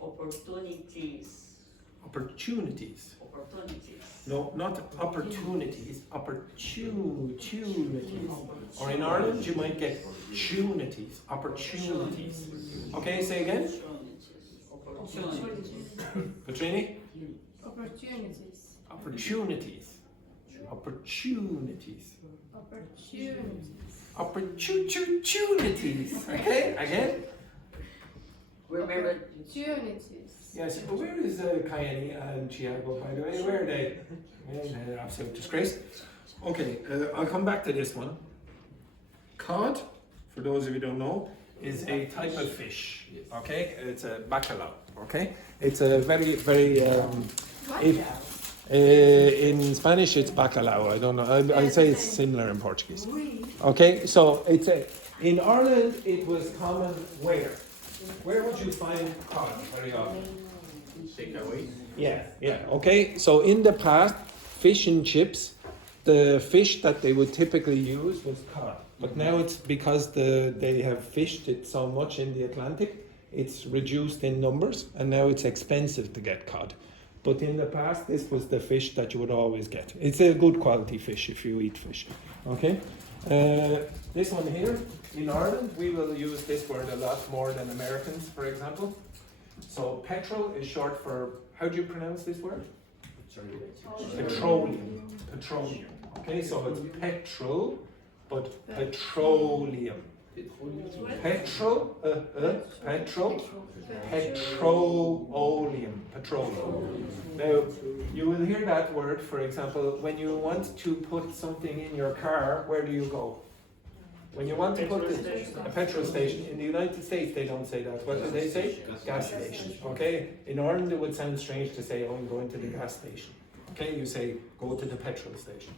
Opportunities. Opportunities. Opportunities. No, not opportunities. Opportunities. Or in Ireland you might get opportunities. Opportunities. Okay, say again. Opportunities. Petrini? Opportunities. Opportunities. Opportunities. Opportunities. Okay, again. Remember, Opportunities. Yes, but where is Kayani and Chiago, by the way? Where are they? They're absolute disgrace. Okay, I'll come back to this one. Cod, for those of you who don't know, is a type of fish. Okay, it's a bacalao. Okay, it's a very, very. In Spanish, it's bacalao. I don't know. I'd say it's similar in Portuguese. Okay, so it's in Ireland. It was common where? Where would you find cod very often? Takeaway. Yeah. Okay, so in the past, fish and chips, the fish that they would typically use was cod. But now it's because they have fished it so much in the Atlantic, it's reduced in numbers, and now it's expensive to get cod. But in the past, this was the fish that you would always get. It's a good quality fish if you eat fish. Okay? This one here, in Ireland, we will use this word a lot more than Americans, for example. So petrol is short for, how do you pronounce this word? Petroleum. Petroleum. Okay, so it's petrol, but petroleum. Petrol, petrol, petroleum, petroleum. Now, you will hear that word, for example, when you want to put something in your car, where do you go? When you want to put a petrol station, in the United States they don't say that. What do they say? Gas station. Okay? In Ireland it would sound strange to say, oh, I'm going to the gas station. Okay? You say, go to the petrol station.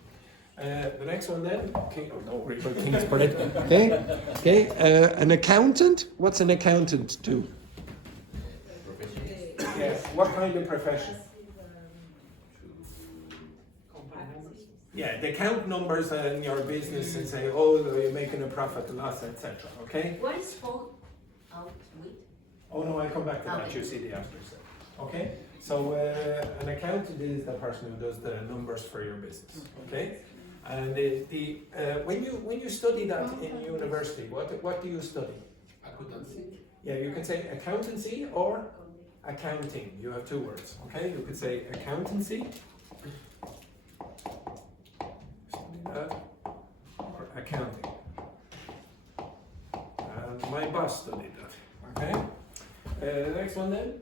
The next one then, okay, oh, don't worry about things for it. Okay, an accountant, what's an accountant do? Yeah, what kind of profession? Yeah, they count numbers in your business and say, oh, you're making a profit, loss, etc. Okay? What is phone out with? Oh no, I'll come back to that, you see the after. Okay? So an accountant is the person who does the numbers for your business. Okay? And when you study that in university, what do you study? Accountancy. Yeah, you can say accountancy or accounting. You have two words. Okay? You could say accountancy or accounting. And my boss studied that. Okay? The next one then.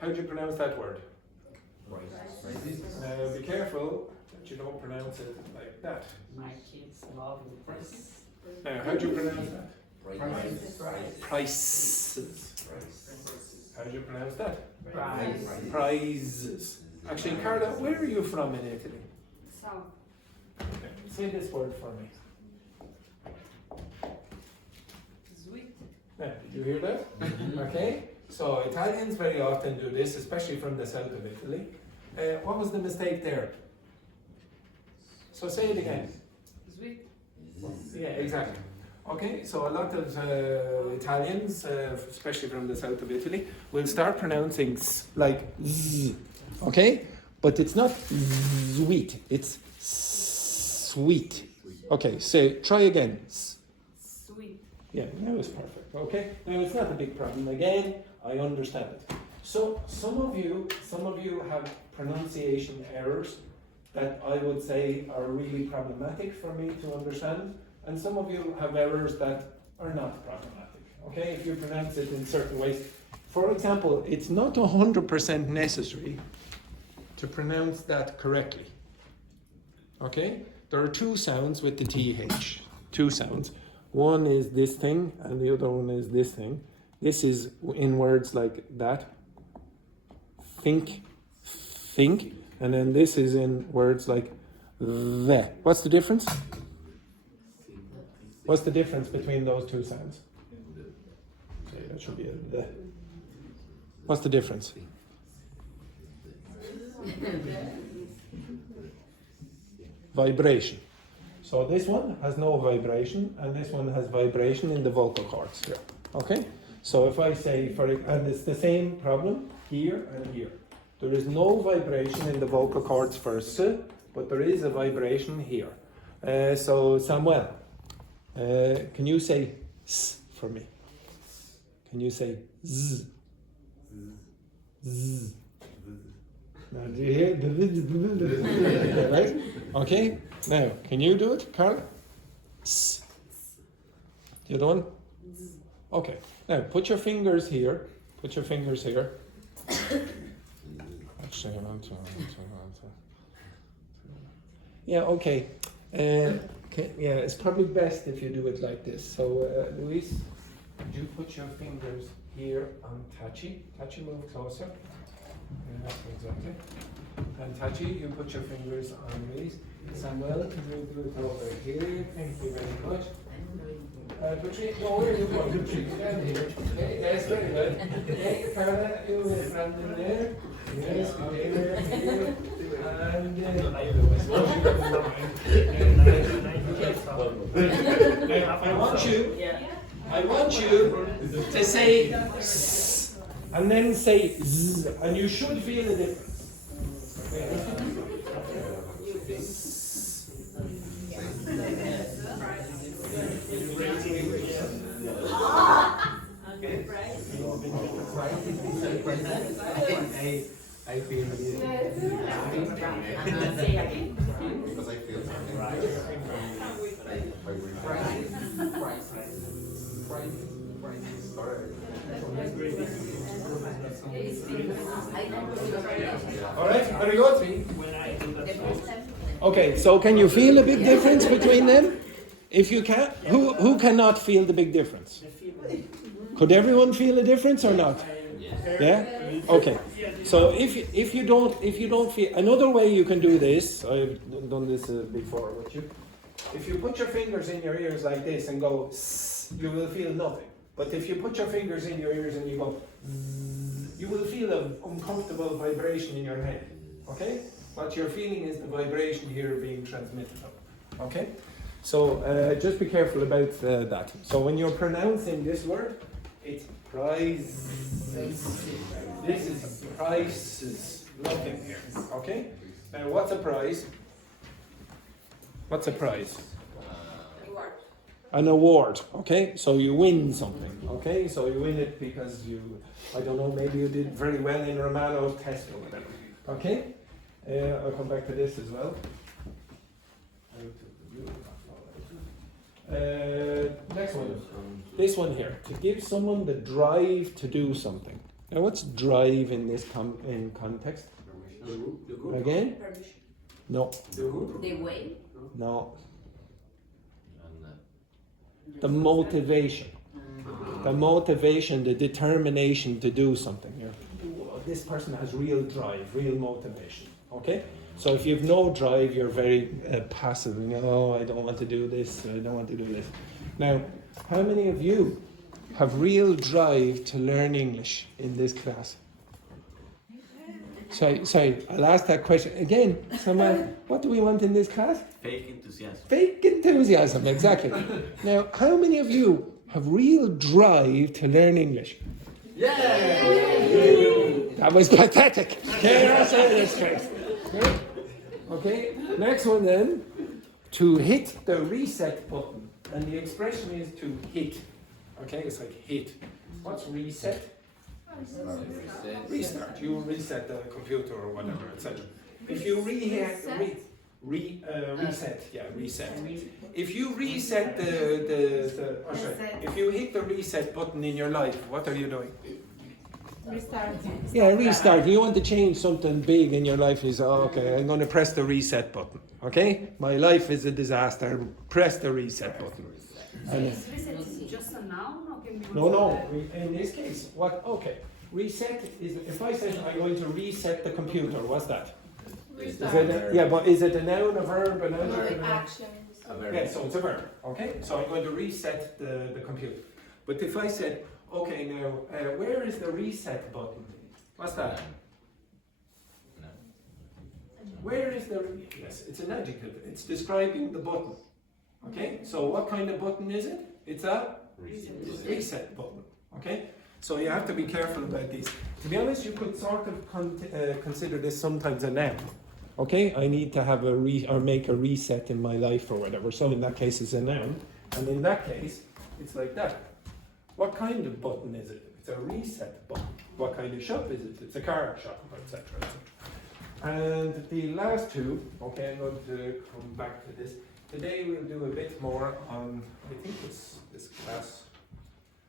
How do you pronounce that word? Be careful that you don't pronounce it like that. my kids love price. Now, how do you pronounce that? Prices. How do you pronounce that? Price. Prizes. Actually, Carla, where are you from in Italy? South. Okay. Say this word for me. Sweet. Now, did you hear that? Okay. So Italians very often do this, especially from the south of Italy. What was the mistake there? So say it again. Sweet. Yeah, exactly. Okay, so a lot of Italians, especially from the south of Italy, will start pronouncing s like z, okay? But it's not sweet, it's sweet. Okay, so try again. Sweet. Yeah, that was perfect, okay? Now it's not a big problem. Again, I understand it. So some of you have pronunciation errors that I would say are really problematic for me to understand. And some of you have errors that are not problematic, okay? If you pronounce it in certain ways. For example, it's not 100% necessary to pronounce that correctly, okay? There are two sounds with the TH, two sounds. One is this thing and the other one is this thing. This is in words like that, think, and then this is in words like the. What's the difference? What's the difference between those two sounds? Okay, that should be a the. What's the difference? Vibration. So this one has no vibration, and this one has vibration in the vocal cords here. Okay? So if I say, and it's the same problem here and here. There is no vibration in the vocal cords for s, but there is a vibration here. So Samuel, can you say s for me? Can you say z? Z. Now, do you hear? Right? Okay. Now, can you do it, Carl? S. The other one? Okay. Now, put your fingers here. Put your fingers here. Actually, yeah, okay. Yeah, it's probably best if you do it like this. So, Luis, would you put your fingers here on Tachi? Tachi, move closer. Yeah, exactly. And Tachi, you put your fingers on Luis. Samuel, can you do it over here? Thank you very much. Patricia, no, where are you going? Patricia, stand here. Okay, that's very good. Okay, Carla, you stand in there. Yes, okay, there, here. And I want you to say s and then say z, and you should feel the difference. I feel it. Because I feel All right, very good. Okay, so can you feel a big difference between them? If you can, who cannot feel the big difference? Could everyone feel a difference or not? Yeah? Okay. So if you don't feel, another way you can do this, I've done this before with you. If you put your fingers in your ears like this and go sss, you will feel nothing. But if you put your fingers in your ears and you go zzz, you will feel an uncomfortable vibration in your head. Okay? What you're feeling is the vibration here being transmitted up. Okay? So just be careful about that. So when you're pronouncing this word, it's prizes. This is prices. Nothing here. Okay? Now what's a prize? What's a prize? An award. Okay? So you win something. Okay? So you win it because you, I don't know, maybe you did very well in Romano's test or whatever. Okay? I'll come back to this as well. Next one. This one here. To give someone the drive to do something. Now what's drive in this in context? Again? No. The way? No. The motivation. The motivation, the determination to do something. This person has real drive, real motivation. Okay? So if you have no drive, you're very passive. No, I don't want to do this, I don't want to do this. Now, how many of you have real drive to learn English in this class? Sorry, I'll ask that question again. Someone, what do we want in this class? Fake enthusiasm. Fake enthusiasm, exactly. Now, how many of you have real drive to learn English? Yeah! That was pathetic. Okay, that's it. Okay, next one then. To hit the reset button. And the expression is to hit. Okay, it's like hit. What's reset? Restart. You reset the computer or whatever, etc. If you reset. If you reset if you hit the reset button in your life, what are you doing? Restart. Yeah, restart. You want to change something big in your life. You say, oh, okay, I'm going to press the reset button. Okay, my life is a disaster. Press the reset button. And Is reset just a noun or can be no. In this case, what? Okay, reset is. If I say I'm going to reset the computer, what's that? Is it but is it a noun, a verb, a noun? Action. A verb. Yeah, so it's a verb. Okay, so I'm going to reset the computer. But if I said, okay, now where is the reset button? What's that? No. Where is the? Yes, it's an adjective. It's describing the button. Okay, so what kind of button is it? It's a reset button. Okay, so you have to be careful about these. To be honest, you could sort of consider this sometimes a noun. Okay, I need to have or make a reset in my life or whatever. So in that case, it's a noun, and in that case, it's like that. What kind of button is it? It's a reset button. What kind of shop is it? It's a car shop, etc. And the last two. Okay, I'm going to come back to this. Today we'll do a bit more on, I think it's this class.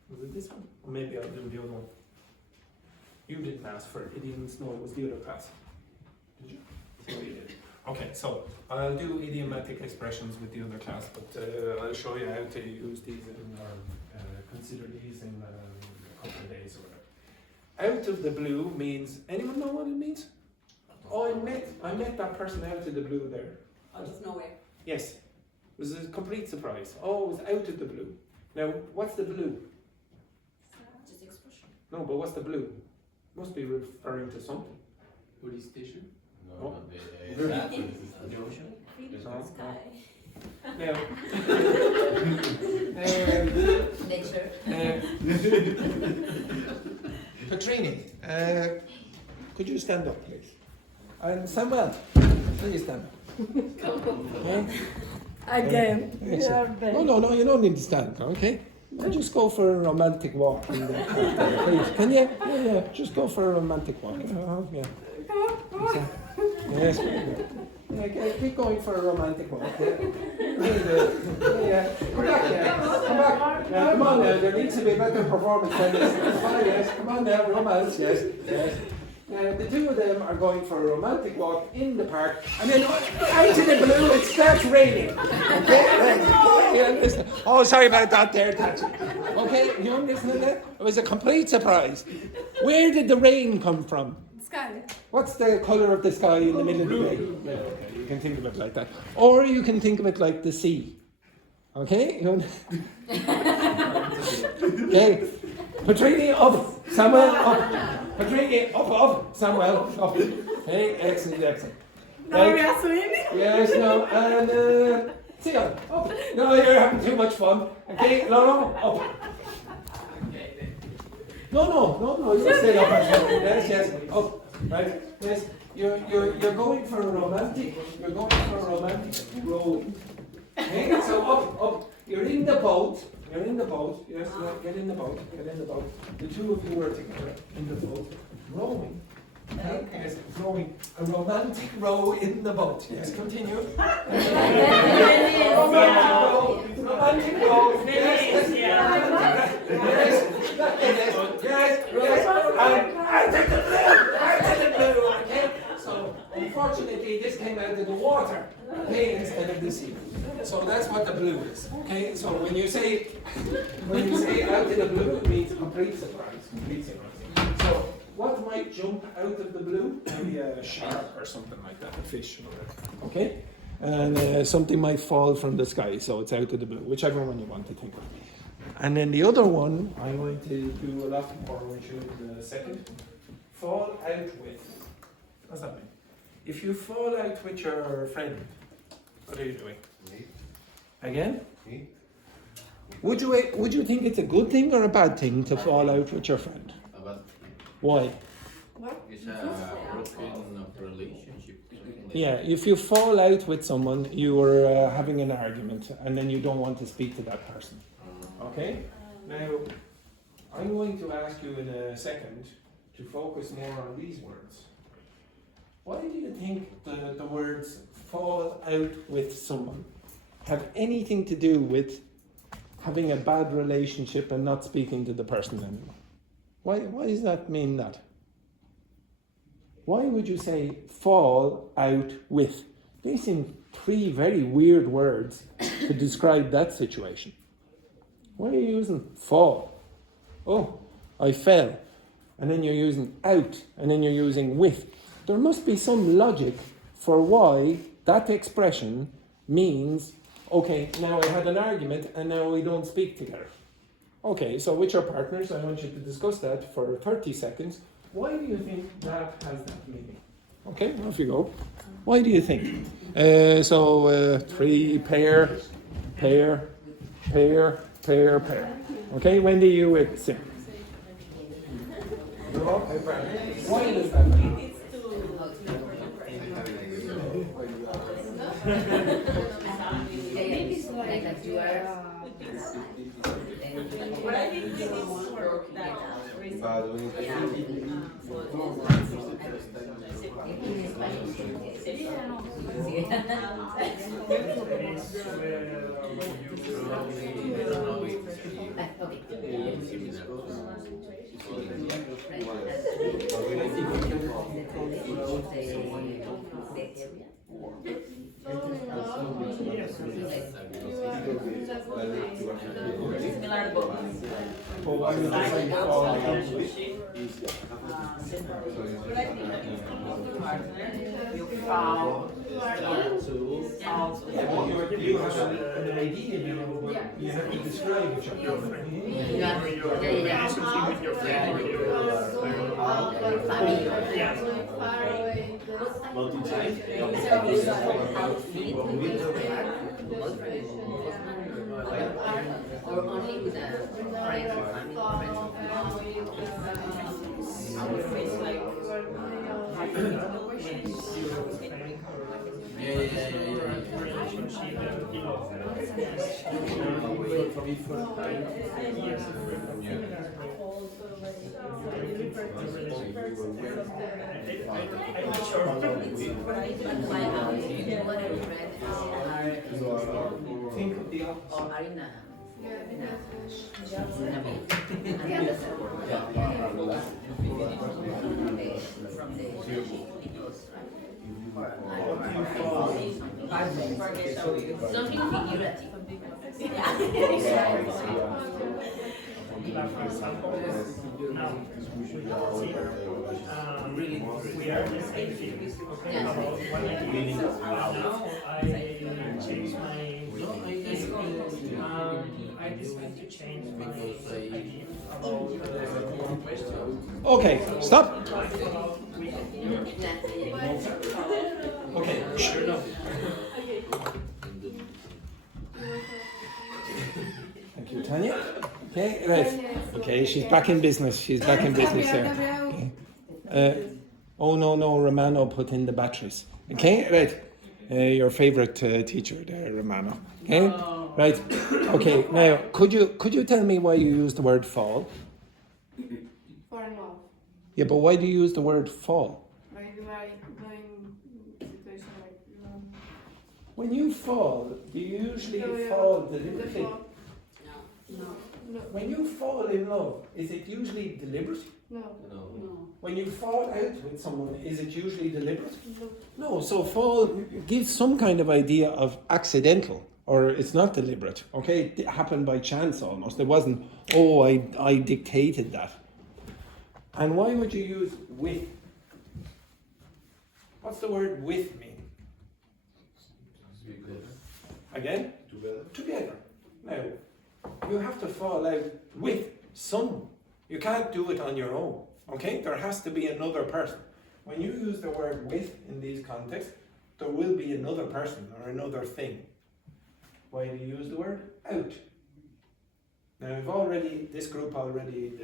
Was it this one? Or maybe I'll do the other one. You didn't ask for idioms, no, it was the other class. Did you? No, you did. Okay, so I'll do idiomatic expressions with the other class, but I'll show you how to use these or consider these in a couple of days or whatever. Out of the blue means, anyone know what it means? Oh, I met that person out of the blue there. Out of nowhere. Yes. It was a complete surprise. Oh, it was out of the blue. Now, what's the blue? Just expression. No, but what's the blue? Must be referring to something. Police station? No, Oh. the ocean. Sky. Now, Nature. Petrini, could you stand up, please? And Samuel, please stand up. Okay? Again. Yes, no, you don't need to stand, okay? I'll just go for a romantic walk in the please. Can you? Yeah, just go for a romantic walk. Yeah. Yes. Yeah, keep going for a romantic walk. Yeah. Come back, yeah. Come back. Now, come on now, there needs to be a better performance than this. Yes, come on now, romance, yes. Now, the two of them are going for a romantic walk in the park, and then out of the blue, it starts raining. Okay? Oh, sorry about that there, Tatsu. Okay, you understand that? It was a complete surprise. Where did the rain come from? Sky. What's the colour of the sky in the middle of the day? Yeah, okay, you can think of it like that. Or you can think of it like the sea. Okay? Okay. Petrini, up. Samuel, up. Petrini, up. Samuel, up. Okay, excellent. Now we are swimming. Yes, no, and Sion, up. No, you're having too much fun. Okay, no, up. No, you stay up. Yes, up. Right? Yes, you're going for a romantic. You're going for a romantic row. Okay, so up. You're in the boat. Yes, get in the boat. The two of you are together in the boat, rowing. Yes, rowing. A romantic row in the boat. Yes, continue. Romantic row. Yes. I did the blue. Okay. So unfortunately, this came out of the water, okay, instead of the sea. So that's what the blue is. Okay. So when you say out of the blue, it means complete surprise. So what might jump out of the blue? Maybe a shark or something like that, a fish or whatever. Okay. And something might fall from the sky, so it's out of the blue, whichever one you want to think of. And then the other one, I'm going to do a lot more when you in a second. Fall out with. What's that mean? If you fall out with your friend, what are you doing? Me? Again? Me? Would you think it's a good thing or a bad thing to fall out with your friend? About Why? it's a broken relationship. something like Yeah, if you fall out with someone, you are having an argument and then you don't want to speak to that person. Okay? Now, I'm going to ask you in a second to focus more on these words. Why do you think the words fall out with someone have anything to do with having a bad relationship and not speaking to the person anymore? Why does that mean that? Why would you say fall out with? They seem three very weird words to describe that situation. Why are you using fall? Oh, I fell. And then you're using out, and then you're using with. There must be some logic for why that expression means, okay, now I had an argument and now we don't speak together. Okay, so with your partners, I want you to discuss that for 30 seconds. Why do you think that has that meaning? Okay, off you go. Why do you think? Three, pair. Okay, Wendy, you with Sim. Why does that mean? Maybe it's like that you are. But I think this is for that reason. But we need Well, why would you say fall out with? Yeah, but you have an idea, you have to describe each other. Relationship with your friend or your Or only with a friend or family, Think of the opposite. Something figurative. For example, now we are the same thing. Okay, about 1 year. Now I changed my I decided to change my idea about question. Okay, stop. Okay, sure enough. Thank you, Tanya. Okay, right. Okay, she's back in business. She's back in business there. Okay. Oh no, Romano put in the batteries. Okay, right. Your favorite teacher there, Romano. Okay, right. Okay, now could you tell me why you use the word fall? For no. Yeah, but why do you use the word fall? Like doing situation like When you fall, do you usually fall deliberately? No. When you fall in love, is it usually deliberate? No. When you fall out with someone, is it usually deliberate? No, so fall gives some kind of idea of accidental, or it's not deliberate, okay? It happened by chance almost. It wasn't, oh, I dictated that. And why would you use with? What's the word with mean? Again? Together. Now, you have to fall out with someone. You can't do it on your own, okay? There has to be another person. when you use the word with in these contexts, there will be another person or another thing. Why do you use the word out? Now, this group already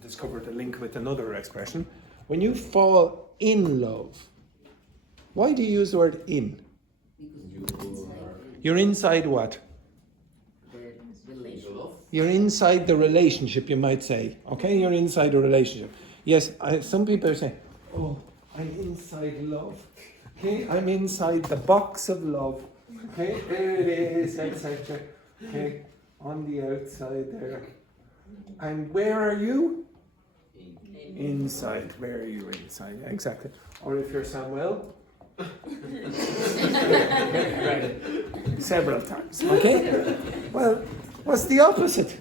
discovered a link with another expression. When you fall in love, why do you use the word in? You're inside what? You're inside the relationship, you might say. Okay, you're inside the relationship. Yes, some people are saying, oh, I'm inside love. Okay, I'm inside the box of love. Okay, there it is, outside there. Okay, on the outside there. And where are you? Inside. Where are you inside? Exactly. Or if you're Samuel, right. Several times. Okay? Well, what's the opposite?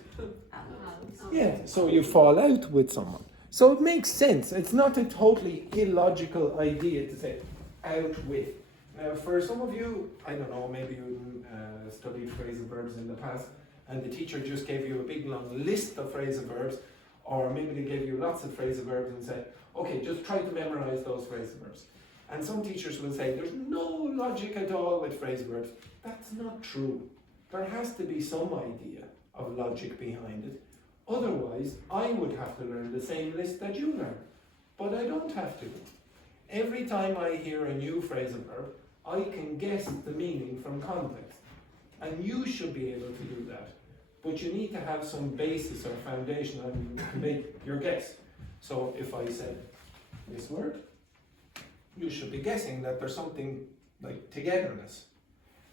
Yeah, so you fall out with someone. So it makes sense. It's not a totally illogical idea to say out with. Now, for some of you, I don't know, maybe you studied phrasal verbs in the past, and the teacher just gave you a big long list of phrasal verbs, or maybe they gave you lots of phrasal verbs and said, okay, just try to memorize those phrasal verbs. And some teachers will say, there's no logic at all with phrasal verbs. That's not true. There has to be some idea of logic behind it. Otherwise, I would have to learn the same list that you learn. But I don't have to. Every time I hear a new phrasal verb, I can guess the meaning from context. And you should be able to do that. But you need to have some basis or foundation on to make your guess. So if I said this word, you should be guessing that there's something like togetherness.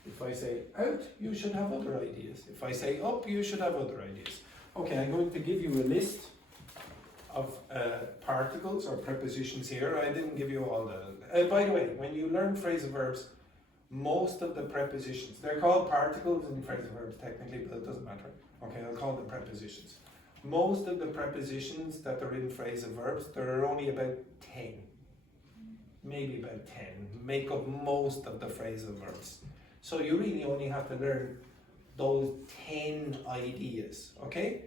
If I say out, you should have other ideas. If I say up, you should have other ideas. Okay, I'm going to give you a list of particles or prepositions here. I didn't give you all the... by the way, when you learn phrasal verbs, most of the prepositions, they're called particles in phrasal verbs technically, but it doesn't matter. Okay, I'll call them prepositions. Most of the prepositions that are in phrasal verbs, there are only about 10. Maybe about 10. Make up most of the phrasal verbs. So you really only have to learn those 10 ideas, okay?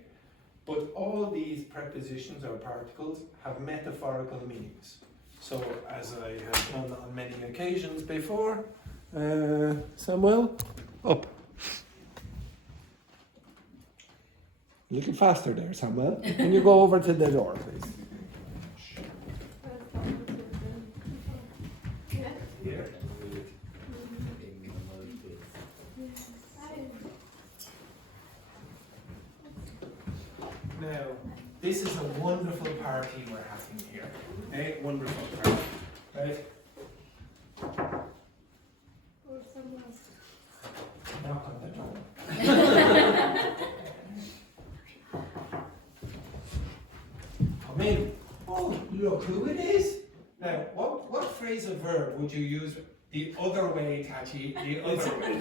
But all these prepositions or particles have metaphorical meanings. So as I have done on many occasions before, Samuel, up. A little faster there, Samuel. Can you go over to the door, please? Here. Now, this is a wonderful party we're having here. A wonderful party, right? Knock on the door. Come in. Oh, look who it is. Now, what phrasal verb would you use the other way, Tachi? The other way.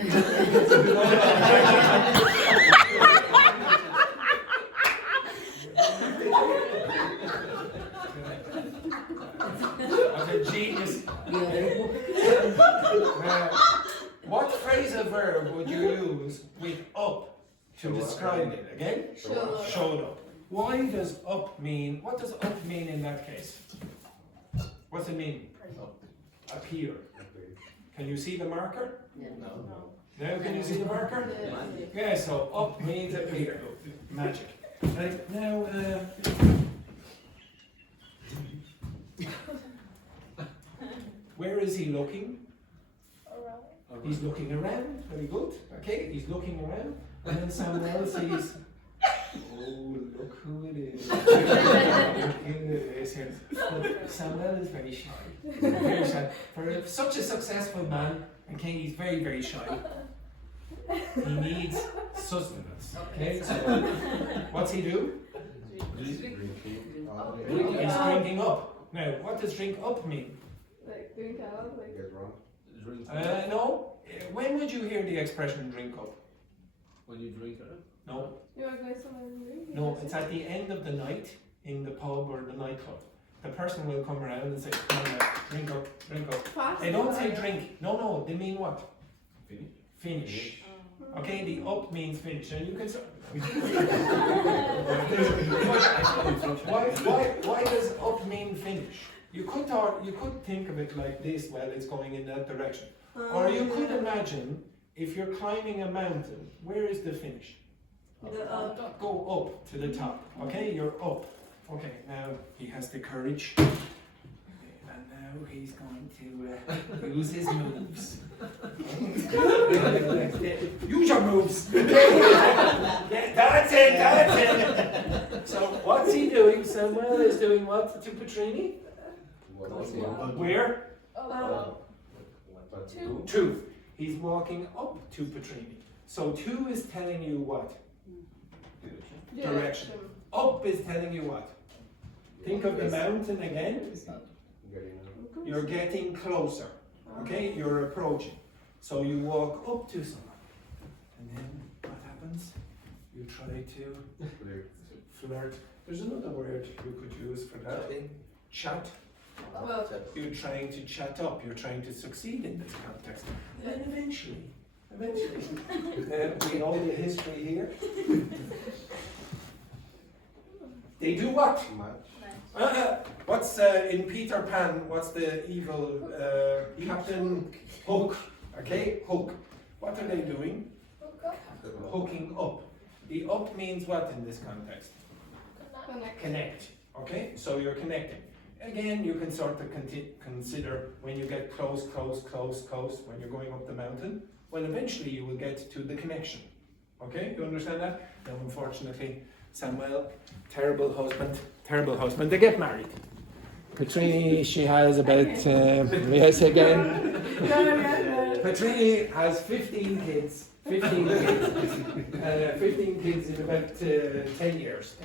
I'm a genius. What phrasal verb would you use with up to describe it? Again? Showed up. Why does up mean, what does up mean in that case? What's it mean? Appear. Can you see the marker? No. Now can you see the marker? Yeah, so up means appear. Magic. Right, now, where is he looking? Around. He's looking around. Very good. Okay, he's looking around. And then Samuel sees, oh, look who it is. Look who it is here. But Samuel is very shy. Very shy. For such a successful man, okay, he's very, very shy. He needs sustenance. Okay, so what's he do? He's drinking up. Now, what does drink up mean? Like drink out, like Get drunk. No. When would you hear the expression drink up? When you drink it? No. you are going somewhere and drink. No, it's at the end of the night in the pub or the nightclub. The person will come around and say, come on now, drink up, drink up. Fast. They don't say drink. No, they mean what? Finish. Okay, the up means finish. And you can say, why does up mean finish? You could think of it like this while it's going in that direction. Or you could imagine if you're climbing a mountain, where is the finish? Go up to the top. Okay, you're up. Okay, now he has the courage. And now he's going to use his moves. Use your moves. That's it. So what's he doing? Samuel is doing what to Petrini? Where? Two. He's walking up to Petrini. So 2 is telling you what? Direction. Up is telling you what? Think of the mountain again. You're getting closer. Okay? You're approaching. So you walk up to someone. And then what happens? You try to flirt. There's another word you could use for that. Chat. You're trying to chat up. You're trying to succeed in this context. And then eventually, we know the history here. They do what? What's in Peter Pan? What's the evil Captain Hook? Okay, Hook. What are they doing? Hooking up. The up means what in this context? Connect. Okay, so you're connecting. Again, you can sort of consider when you get close, when you're going up the mountain, well, eventually you will get to the connection. Okay, you understand that? Now, unfortunately, Samuel, terrible husband, they get married. Petrini, she has about, yes again. Petrini has 15 kids. 15 kids in about 10 years.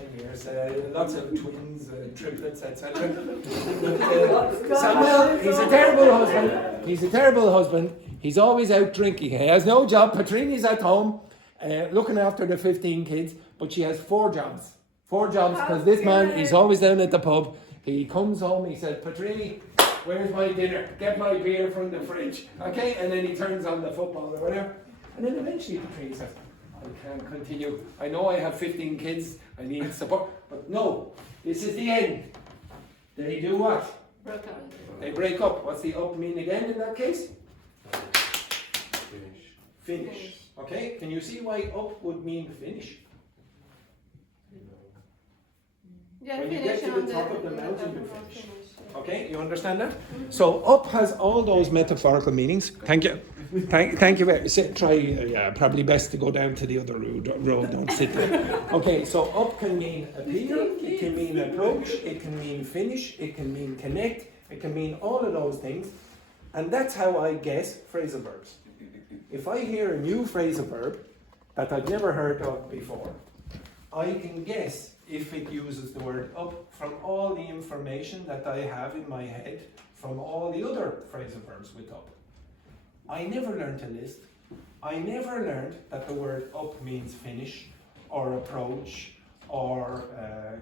Lots of twins, triplets, etc. Samuel, he's a terrible husband. He's always out drinking. He has no job. Petrini's at home looking after the 15 kids, but she has 4 jobs. 4 jobs because this man is always down at the pub. He comes home, he says, Petrini, where's my dinner? Get my beer from the fridge. Okay? And then he turns on the football or whatever. And then eventually Petrini says, I can't continue. I know I have 15 kids, I need support. But no, this is the end. They do what? They break up. What's the up mean again in that case? Finish. Okay, can you see why up would mean finish? When you get to the top of the mountain, you finish. Okay, you understand that? So up has all those metaphorical meanings. Thank you. Thank you very much. Try, probably best to go down to the other road, don't sit there. Okay, so up can mean appear, it can mean approach, it can mean finish, it can mean connect, it can mean all of those things. And that's how I guess phrasal verbs. If I hear a new phrasal verb that I've never heard of before, I can guess if it uses the word up from all the information that I have in my head from all the other phrasal verbs with up. I never learned a list. I never learned that the word up means finish or approach or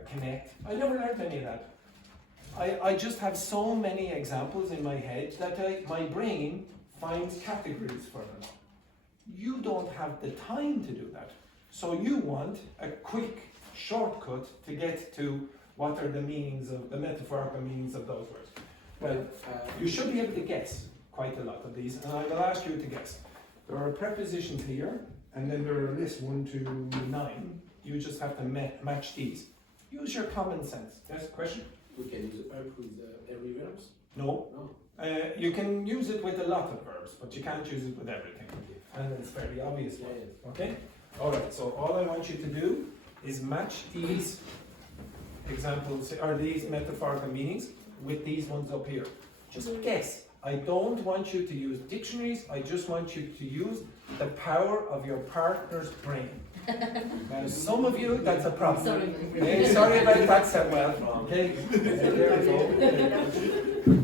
connect. I never learned any of that. I just have so many examples in my head that my brain finds categories for them. You don't have the time to do that. So you want a quick shortcut to get to what are the meanings of the metaphorical meanings of those words. Well, you should be able to guess quite a lot of these, and I will ask you to guess. There are prepositions here, and then there are lists 1 to 9. You just have to match these. Use your common sense. Yes, question? We can use up with every verbs? No. You can use it with a lot of verbs, but you can't use it with everything. And it's fairly obvious. Okay? Alright, so all I want you to do is match these examples, or these metaphorical meanings, with these ones up here. Just guess. I don't want you to use dictionaries, I just want you to use the power of your partner's brain. Now, some of you, that's a problem. Sorry about that, Samuel. Okay? There we go.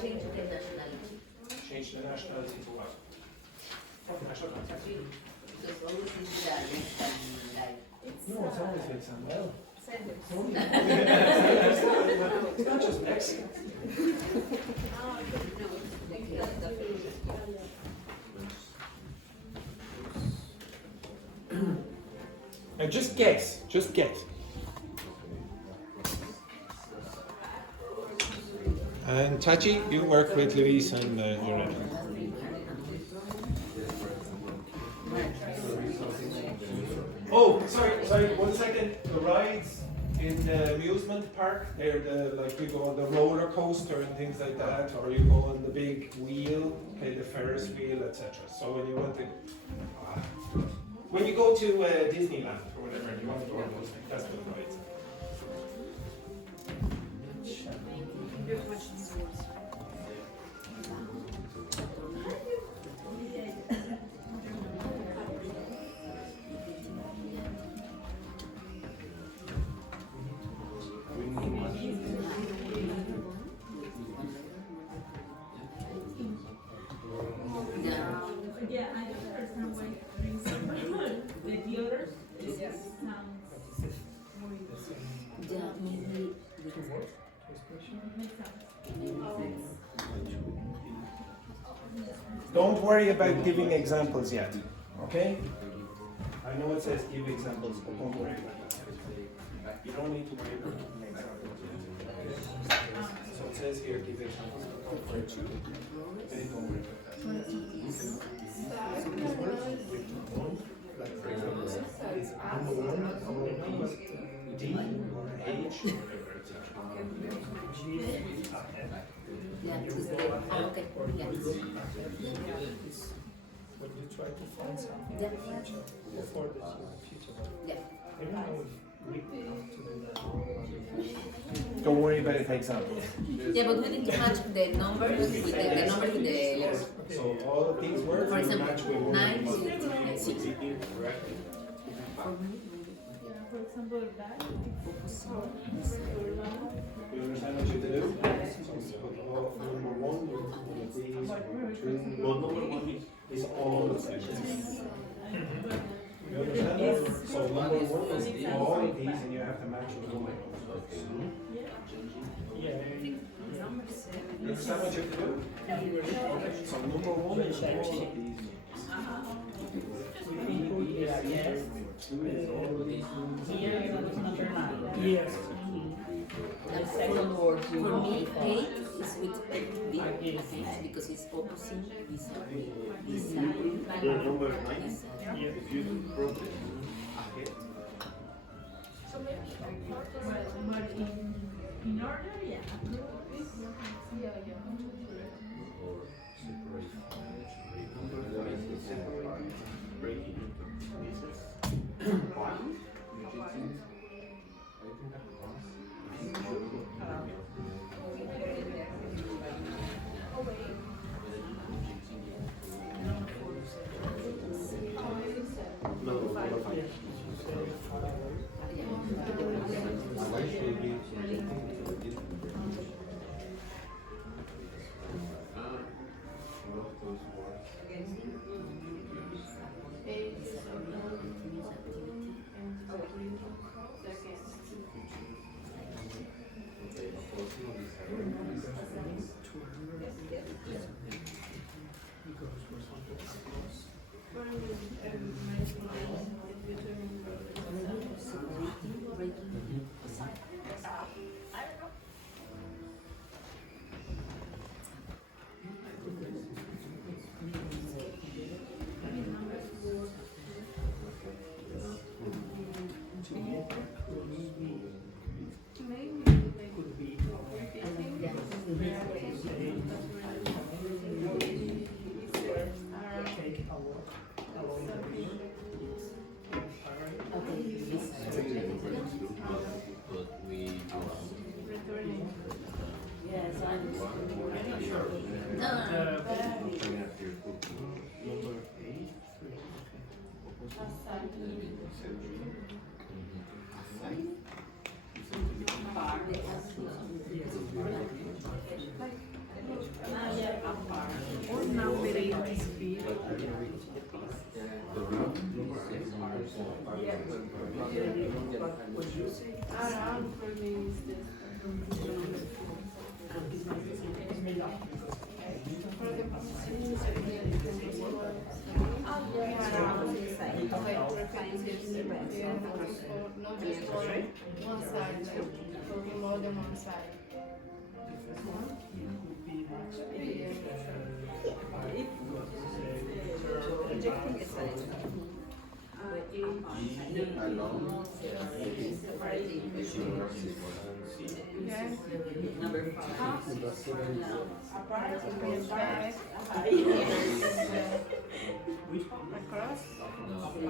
Change the nationality. Change the nationality to what? What nationality? Because always is the next life. No, it's always Mexican. Well, Sanders. it's not just Mexican. Now just guess, just guess. And Tachi, you work with Luis and Lorena. Oh, sorry, 1 second. The rides in the amusement park, they're like you go on the roller coaster and things like that, or you go on the big wheel, okay, the Ferris wheel, etc. So when you go to Disneyland or whatever, and you want to go on those things, that's what rides. Yeah, I don't understand why doing something. The others, it just sounds muy. Yeah, maybe Don't worry about giving examples yet, okay? I know it says give examples, but don't worry about that. You don't need to worry about giving examples yet. Okay? So it says here give examples, but don't worry about it. Okay, don't worry about that. Like for example, is number one or D or H or whatever, etc. yeah, okay, yeah. When you try to find something Yeah. in the future, before the future, Yeah. even though we have to do that. Don't worry about the examples. Yeah, but we need to match the numbers with the numbers with the letters. So all of these words For will example, match with 9, one. 6. For example, that. You understand what you do? So put all number one with one of these, number two. Well, number one is all of them. You understand that? So number one is all of these and you have to match with one of them. Yeah. You understand what you have to do? So number one is all of these. Yes. Two is all of these. Yes. And for me, 8 is with B because it's opposite this The number 9, Yeah. if you brought it ahead, So maybe But in order, yeah. or separate. Number 5 is separate, breaking into pieces. 1, Around for me is this. Not just for one side, like for more than one side. Projecting a side. Number 5. Apart, back. Across.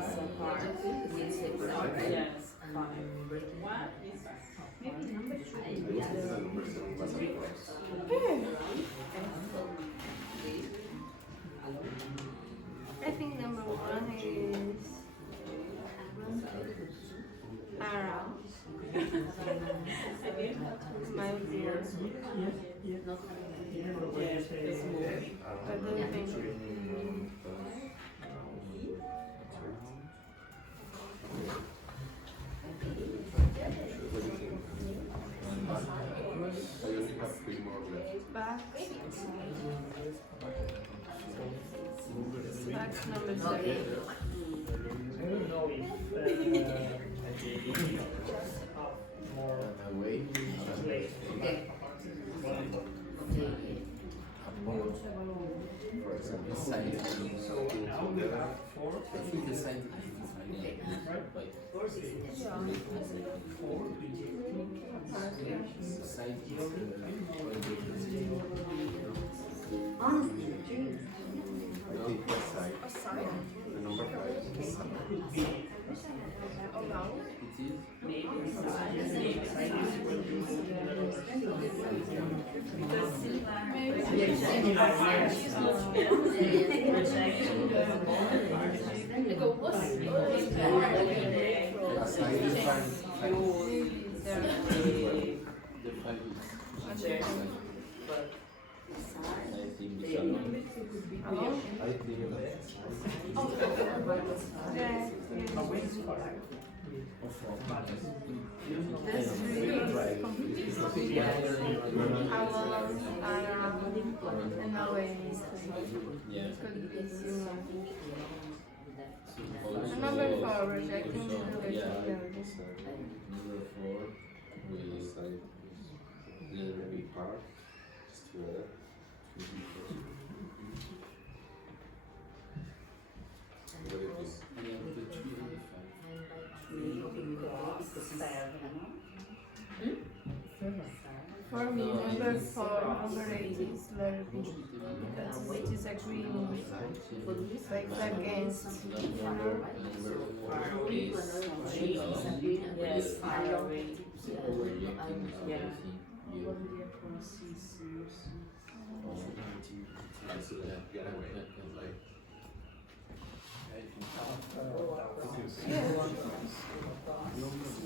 Apart. Yes. 5. I think number 1 is around. My dear. What do you think? Back. Back number 7. I don't know if more place. For example, science. So now we have 4. I think the scientific is Right? The number 5 is Number 4, rejecting the Number 4, we decide the big part together. For me, number 4, number 8 is letter B, because it is agreeing, like against, Yes, far away.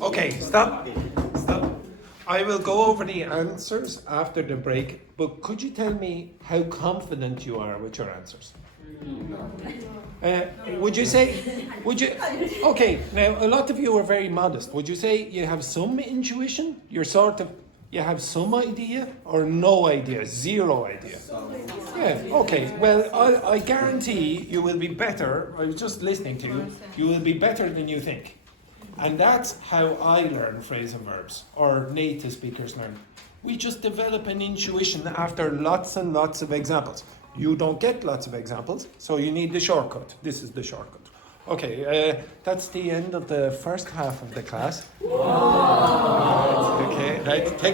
Okay, stop. Stop. I will go over the answers after the break, but could you tell me how confident you are with your answers? Would you say, okay, now a lot of you are very modest. Would you say you have some intuition? You have some idea or no idea, zero idea? Yeah, okay. Well, I guarantee you will be better. I was just listening to you. You will be better than you think. And that's how I learn phrasal verbs, or native speakers learn. We just develop an intuition after lots and lots of examples. You don't get lots of examples, so you need the shortcut. This is the shortcut. Okay, that's the end of the first half of the class. Okay, right, take